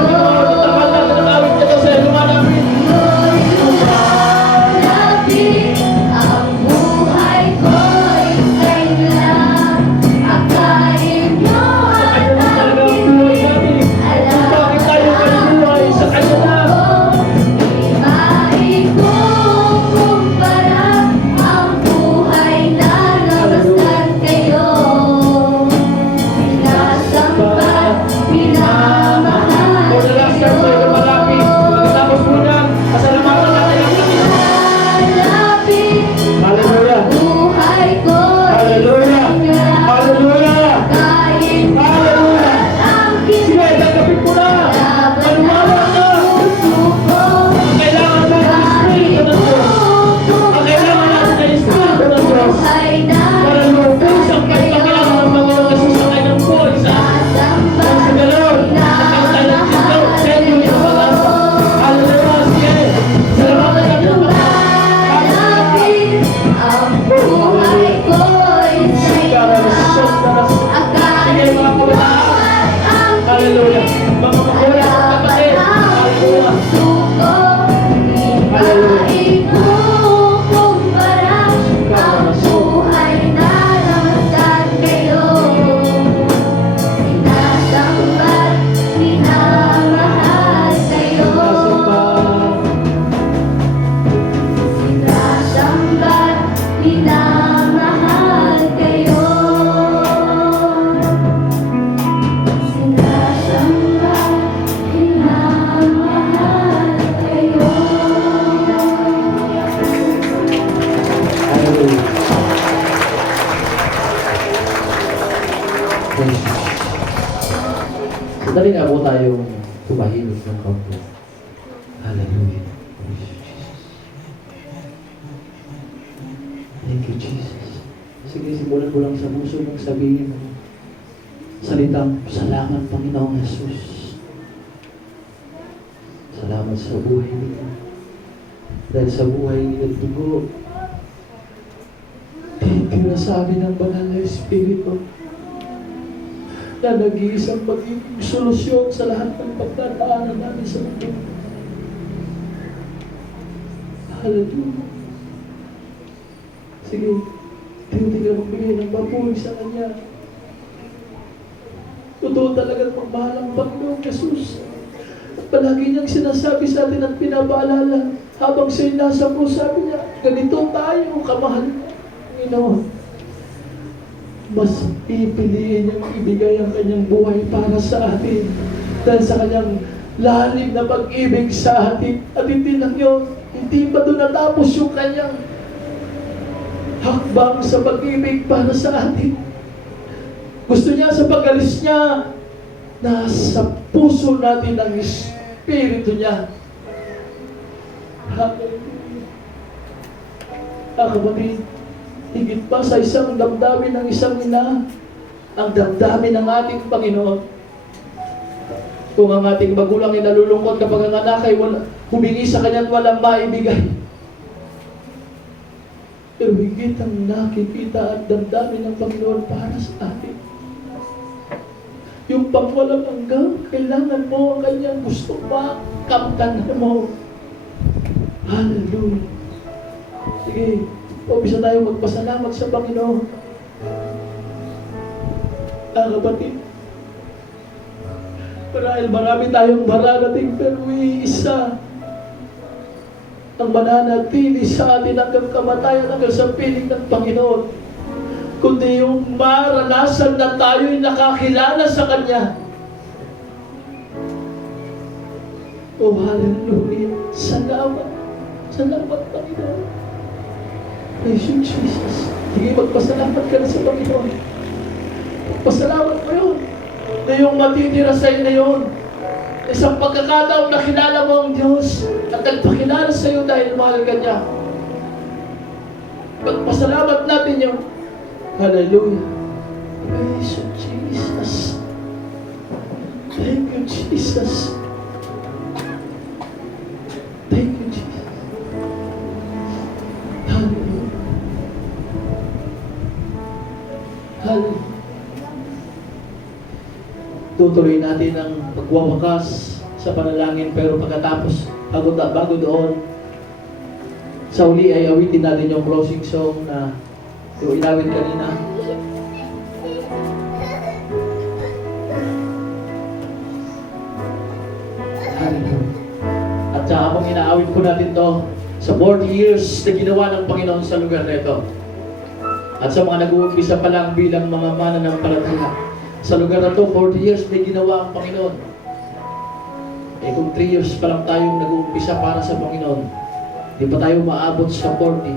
Lumalapit, ang buhay ko'y sa'yo lang. Akayin nyo at ang hiling. Alawan ang puso ko. Maikukumpara ang buhay na namasdan kayo. Sinasambat, minamahal kayo. Lumalapit, Hallelujah. buhay ko'y Hallelujah. sa'yo lang. Hallelujah. Akayin mo Hallelujah. at ang Sige, hiling. tanggapin mo na. Laban Maniwala ang na. puso ko. Kailangan natin ng Espiritu ng Diyos. Ang kailangan natin ng Espiritu ng Diyos. Buhay na Para lubos ang pagpakilala ng Panginoon Jesus sa kanyang buhay sa atin. Sa ganoon, nakakatayo ng Diyos. Sa inyo yung mga hallelujah. Sige. Salamatan natin ang Panginoon. Lumalapit, ang buhay ko'y sa'yo lang. Akayin mo at ang Hallelujah. Mga magulang at kapatid. Hallelujah. puso ko. Maikukumpara ang buhay na namasdan kayo. Sinasambat, minamahal kayo. Sinasambat, minamahal kayo. Sinasambat, minamahal kayo. Hallelujah. Praise God. Sandali nga po tayo tumahimik ng kaunti. Hallelujah. Praise you, Jesus. Thank you, Jesus. Sige, simulan mo lang sa puso mong sabihin mo. Salitang, salamat Panginoong Jesus. Salamat sa buhay nito. Dahil sa buhay nito, thank you na sa amin ang banal na Espiritu na nag-iisang magiging solusyon sa lahat ng pagdadaanan namin sa mundo. Hallelujah. Sige, hindi ka magbigay ng papuri sa Kanya. Totoo talagang magmahal ang Panginoong Jesus. At palagi niyang sinasabi sa atin at pinapaalala habang siya'y nasa po, sabi niya, ganito tayo, kamahal niya, Panginoon. mas pipiliin niyang ibigay ang kanyang buhay para sa atin dahil sa kanyang lalim na pag-ibig sa atin. At hindi lang yun, hindi pa doon natapos yung kanyang hakbang sa pag-ibig para sa atin. Gusto niya sa pag-alis niya, nasa puso natin ang Espiritu niya. Kapatid, higit pa sa isang damdamin ng isang ina, ang damdamin ng ating Panginoon. Kung ang ating magulang ay nalulungkot kapag ang anak ay humingi sa kanya at walang maibigay. Pero higit ang nakikita at damdamin ng Panginoon para sa atin. Yung pangwalang hanggang, kailangan mo ang kanyang gusto pa, kamtan mo. Hallelujah. Sige, umpisa tayo magpasalamat sa Panginoon. Kapatid, marahil marami tayong mararating, pero iisa ang mananatili sa atin hanggang kamatayan, hanggang sa piling ng Panginoon, kundi yung maranasan na tayo'y nakakilala sa Kanya. Oh, hallelujah. Salamat. Salamat, Panginoon. Praise you, Jesus. Sige, magpasalamat ka na sa Panginoon. Pasalamat mo yun. Na yung matitira sa iyo na yun. Isang pagkakataon na kilala mo ang Diyos at nagpakilala sa iyo dahil mahal ka niya. Pagpasalamat natin yung hallelujah. Praise you, Jesus. Thank you, Jesus. Thank you, Jesus. Hallelujah. Hallelujah. Tutuloy natin ang pagwawakas sa panalangin, pero pagkatapos, bago doon, sa uli ay awitin natin yung closing song na yung inawit kanina. Hallelujah. At habang inaawit po natin to, sa 40 years na ginawa ng Panginoon sa lugar na ito, at sa mga nag-uumpisa pa lang bilang mga mananampalataya, sa lugar na to, 40 years may ginawa ang Panginoon. Eh kung 3 years pa lang tayong nag-uumpisa para sa Panginoon, di pa tayo maabot sa 40,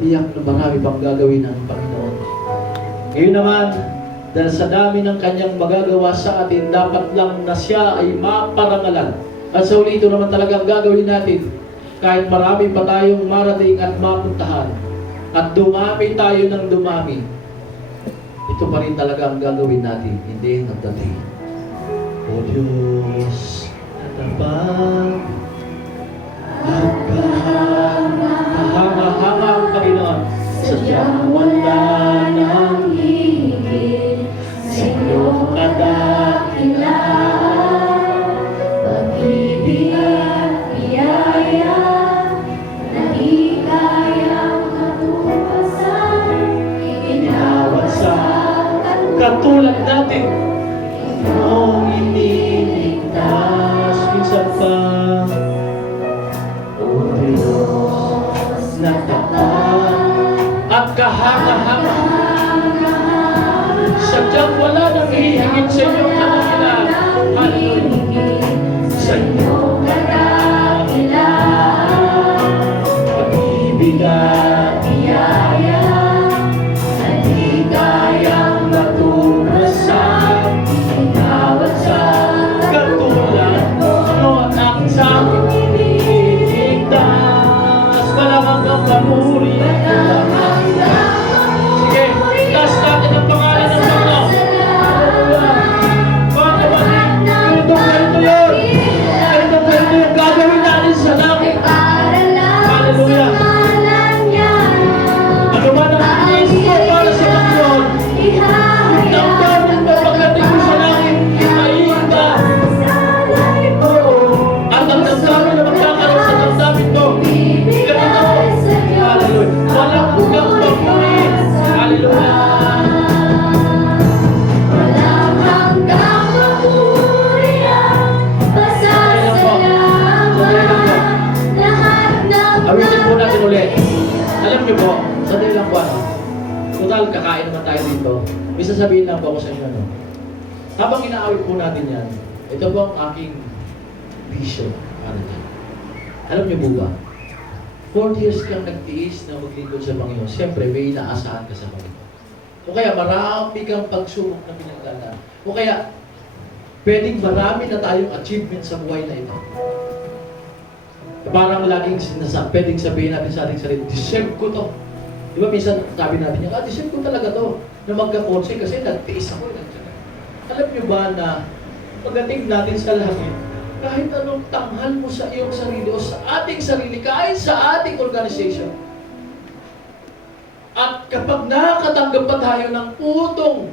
iyak na marami pang gagawin ng Panginoon. Ngayon naman, dahil sa dami ng Kanyang magagawa sa atin, dapat lang na Siya ay maparangalan. At sa uli, ito naman talagang gagawin natin. Kahit marami pa tayong marating at mapuntahan, at dumami tayo ng dumami, ito pa rin talaga ang gagawin natin, hindi ng dati. O Diyos, natapang at kahanga-hanga ang Panginoon. Sadyang wala nang higit sa iyong kadakilaan, pag-ibig at biyaya na di kayang matupasan, inawat sa katulad natin, noong iniligtas minsan pa. O Diyos, na tapat at kahanga-hanga, sadyang wala nang hihigit sa iyong kadakilaan. Hallelujah. Sa iyong kadakilaan, pag-ibig at biyaya na di kayang matupasan, inawat sa katulad mo at sa aking iniligtas. Malamang ang papuri. Sige, taas natin ang pangalan ng Panginoon. Mga kapatid, ganito yun. Ganito yung gagawin natin sa langit. Hallelujah. Ano man ang inis mo para sa Panginoon, ang daming mapagdating mo sa langit, ipahihin ka. At ang damdamin na magkakaroon sa damdamin mo, ganito. Hallelujah. Walang bugang papuri. Hallelujah. Walang hanggang papurihan, pasasalamat, lahat ng Awitin po natin ulit. Alam niyo po, sa lang po ano, total kakain naman tayo. May sasabihin lang po ako sa inyo, no? Habang inaawit po natin yan, ito po ang aking vision para dyan. Alam niyo po ba? 40 years kang nagtiis na maglingkod sa Panginoon, siyempre may inaasahan ka sa Panginoon. O kaya marami kang pagsubok na pinagdadaan. O kaya, pwedeng marami na tayong achievement sa buhay na ito. Parang laging pwedeng sabihin natin sa ating sarili, deserve ko to. Di ba minsan sabi natin, deserve ko talaga to na magka-consay kasi nagtiis ako. Alam niyo ba na pagdating natin sa langit, kahit anong tanghal mo sa iyong sarili o sa ating sarili, kahit sa ating organization, at kapag nakatanggap pa tayo ng utong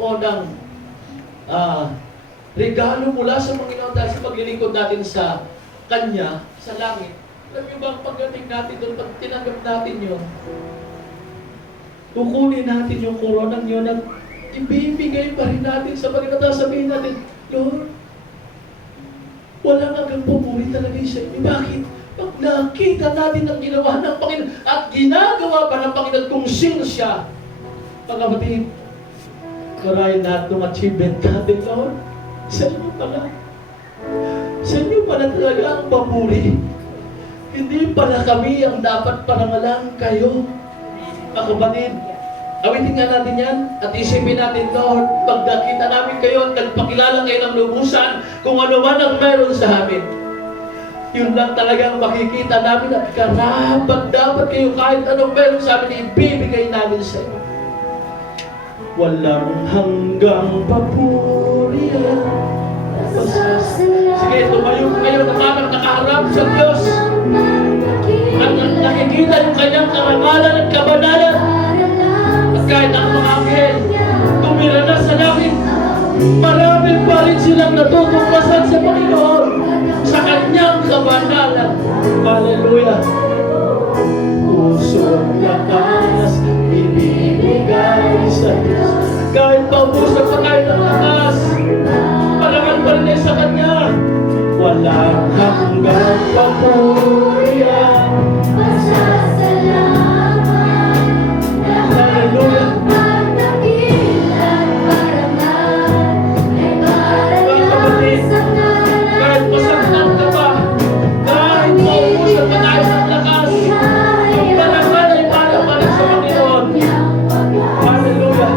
o ng regalo mula sa Panginoon dahil sa paglilingkod natin sa Kanya, sa langit, alam niyo ba, pagdating natin doon, pag tinanggap natin yun, kukunin natin yung koronang yun at ibibigay pa rin natin sa Panginoon. Sabihin natin, Lord, walang hanggang pumuri talaga sa inyo. Bakit? Pag nakita natin ang ginawa ng Panginoon at ginagawa pa ng Panginoon kung sino siya, mga kapatid, karaya natin ng achievement natin, Lord. Sa inyo pala. Sa inyo pala talaga ang papuri. Hindi pala kami ang dapat parangalan kayo. Mga kapatid, awitin nga natin yan at isipin natin, Lord, pag nakita namin kayo at nagpakilala kayo ng lubusan kung ano man ang meron sa amin. Yun lang talagang makikita namin at karapat dapat kayo kahit anong meron sa amin, ibibigay namin sa inyo. Walang hanggang papurihan. Sige, tumayo kayo nakaharap sa Diyos at nakikita yung kanyang karangalan at kabanalan. At kahit ang mga anghel tumira na sa langit, marami pa rin silang natutuklasan sa Panginoon sa kanyang kabanalan. Hallelujah! Pusong lakas ibibigay sa Diyos. Kahit paubusan pa tayo ng lakas, parangal pa rin sa Kanya. Walang hanggang papurihan. Hallelujah! Kahit masaktan ka pa, kahit maubusan pa tayo ng lakas, ang parangal ay para pa rin sa Panginoon. Hallelujah!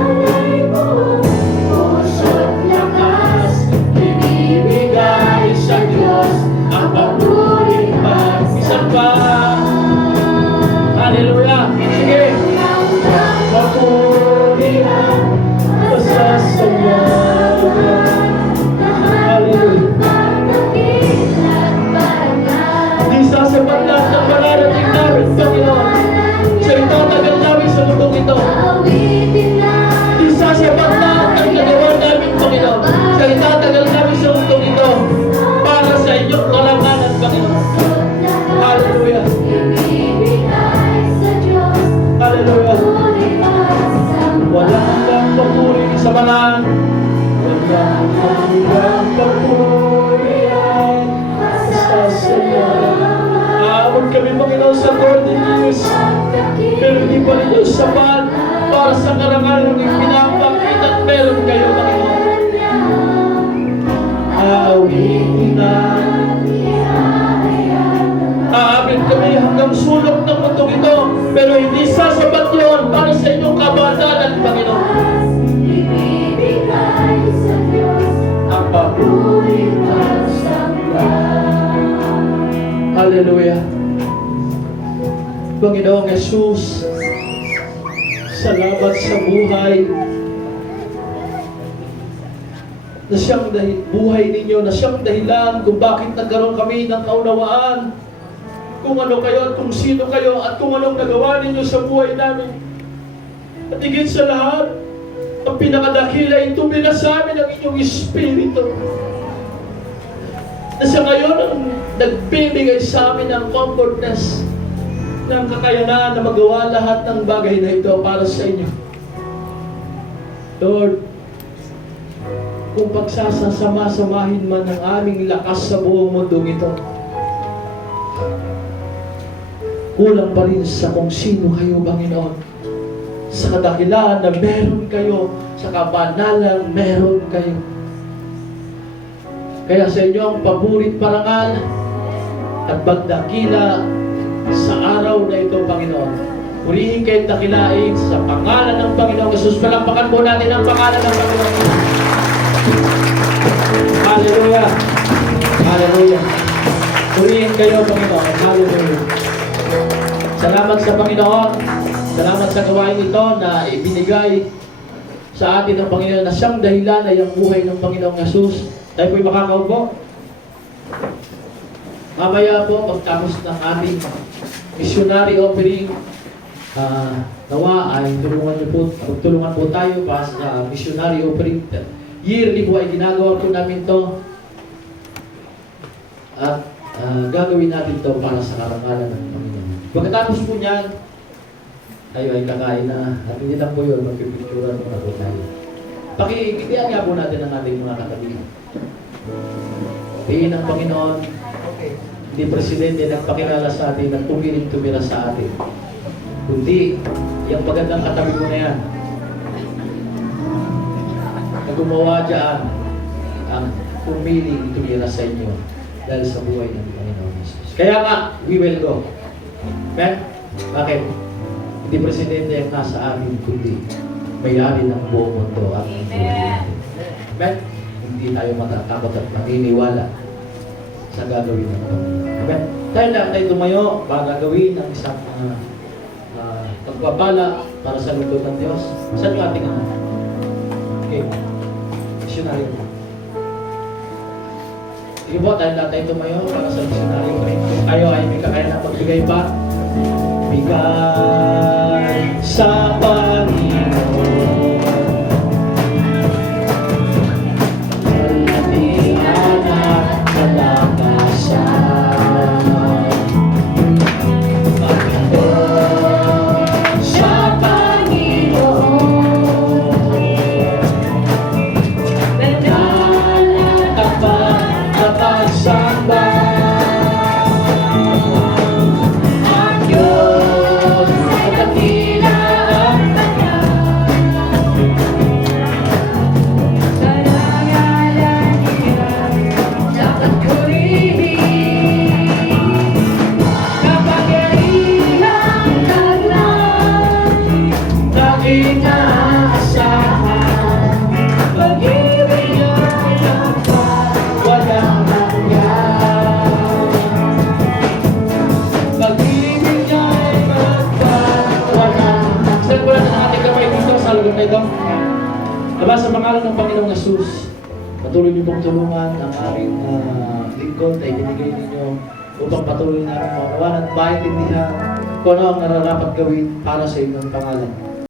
Pusong lakas, ibibigay sa Diyos ang papuri pa. Isa pa. Hallelujah! Sige! Papurihan, pasasayawan. Di sasapat lahat ng mararating namin, Panginoon, sa itatagal namin sa mundong ito. Di sasapat lahat ng nagawa namin, Panginoon, sa itatagal namin sa mundong ito para sa inyong karangalan, Panginoon. Hallelujah! Hallelujah! Walang hanggang papuri sa mga walang hanggang papurihan sa saya. Aabot kami, Panginoon, sa 40 years, pero hindi pa rin yung sapat para sa karangalan ng pinapakita at meron kayo, Panginoon. Aawitin natin. Aabot kami hanggang sulok ng mundong ito, pero hindi sasapat yun para sa inyong kabanalan, Panginoon. Ang papuri ng Hallelujah. Panginoong Jesus, salamat sa buhay na siyang buhay ninyo, na siyang dahilan kung bakit nagkaroon kami ng kaunawaan kung ano kayo at kung sino kayo at kung anong nagawa ninyo sa buhay namin. At higit sa lahat, ang pinakadakila ay tumira sa amin ang inyong Espiritu na sa ngayon ang nagbibigay sa amin ng comfortness, ng kakayanan na magawa lahat ng bagay na ito para sa inyo. Lord, kung pagsasama-samahin man ang aming lakas sa buong mundong ito, kulang pa rin sa kung sino kayo, Panginoon. sa kadakilaan na meron kayo, sa kabanalang meron kayo. Kaya sa inyo ang paborit parangal at pagdakila sa araw na ito, Panginoon. Purihin kayo dakilain sa pangalan ng Panginoon Jesus. Palampakan po natin ang pangalan ng Panginoon. Hallelujah! Hallelujah! Purihin kayo, Panginoon. Hallelujah! Salamat sa Panginoon. Salamat sa gawain ito na ibinigay sa atin ng Panginoon na siyang dahilan ay ang buhay ng Panginoong Jesus. Tayo po'y makakaupo. Mamaya po, pagtapos ng ating missionary offering, nawa ay tulungan po tayo para sa missionary offering. Yearly po ay ginagawa po namin to. At gagawin natin to para sa karangalan ng Panginoon. Pagkatapos po niyan, tayo ay kakain na. At hindi lang po yun, magpipicturan muna po tayo. Pakikitian nga po natin ang ating mga katabi. Tingin ng Panginoon, hindi presidente nagpakilala sa atin at pumiling tumira sa atin. Kundi, yung pagandang katabi mo na yan, na gumawa dyan, ang pumiling tumira sa inyo dahil sa buhay ng Panginoon Jesus. Kaya nga, we will go. Okay? Bakit? Hindi presidente ang nasa amin, kundi may-ari ng buong mundo at ng buhay natin. Okay? Hindi tayo matatakot at maniniwala sa gagawin ng Panginoon. Okay? Dahil lang tayo tumayo para gawin ang isang pagpapala para sa lingkod ng Diyos. Saan yung ating ano? Okay. Missionary mo. Sige po, dahil lang tayo tumayo para sa missionary mo. Kung kayo ay may kakayanan magbigay pa, bigay sa Panginoon. Diba, sa pangalan ng Panginoong Jesus, patuloy niyo pong tulungan ang aming lingkod na ibinigay ninyo upang patuloy namin maunawan at maintindihan kung ano ang nararapat gawin para sa inyong pangalan.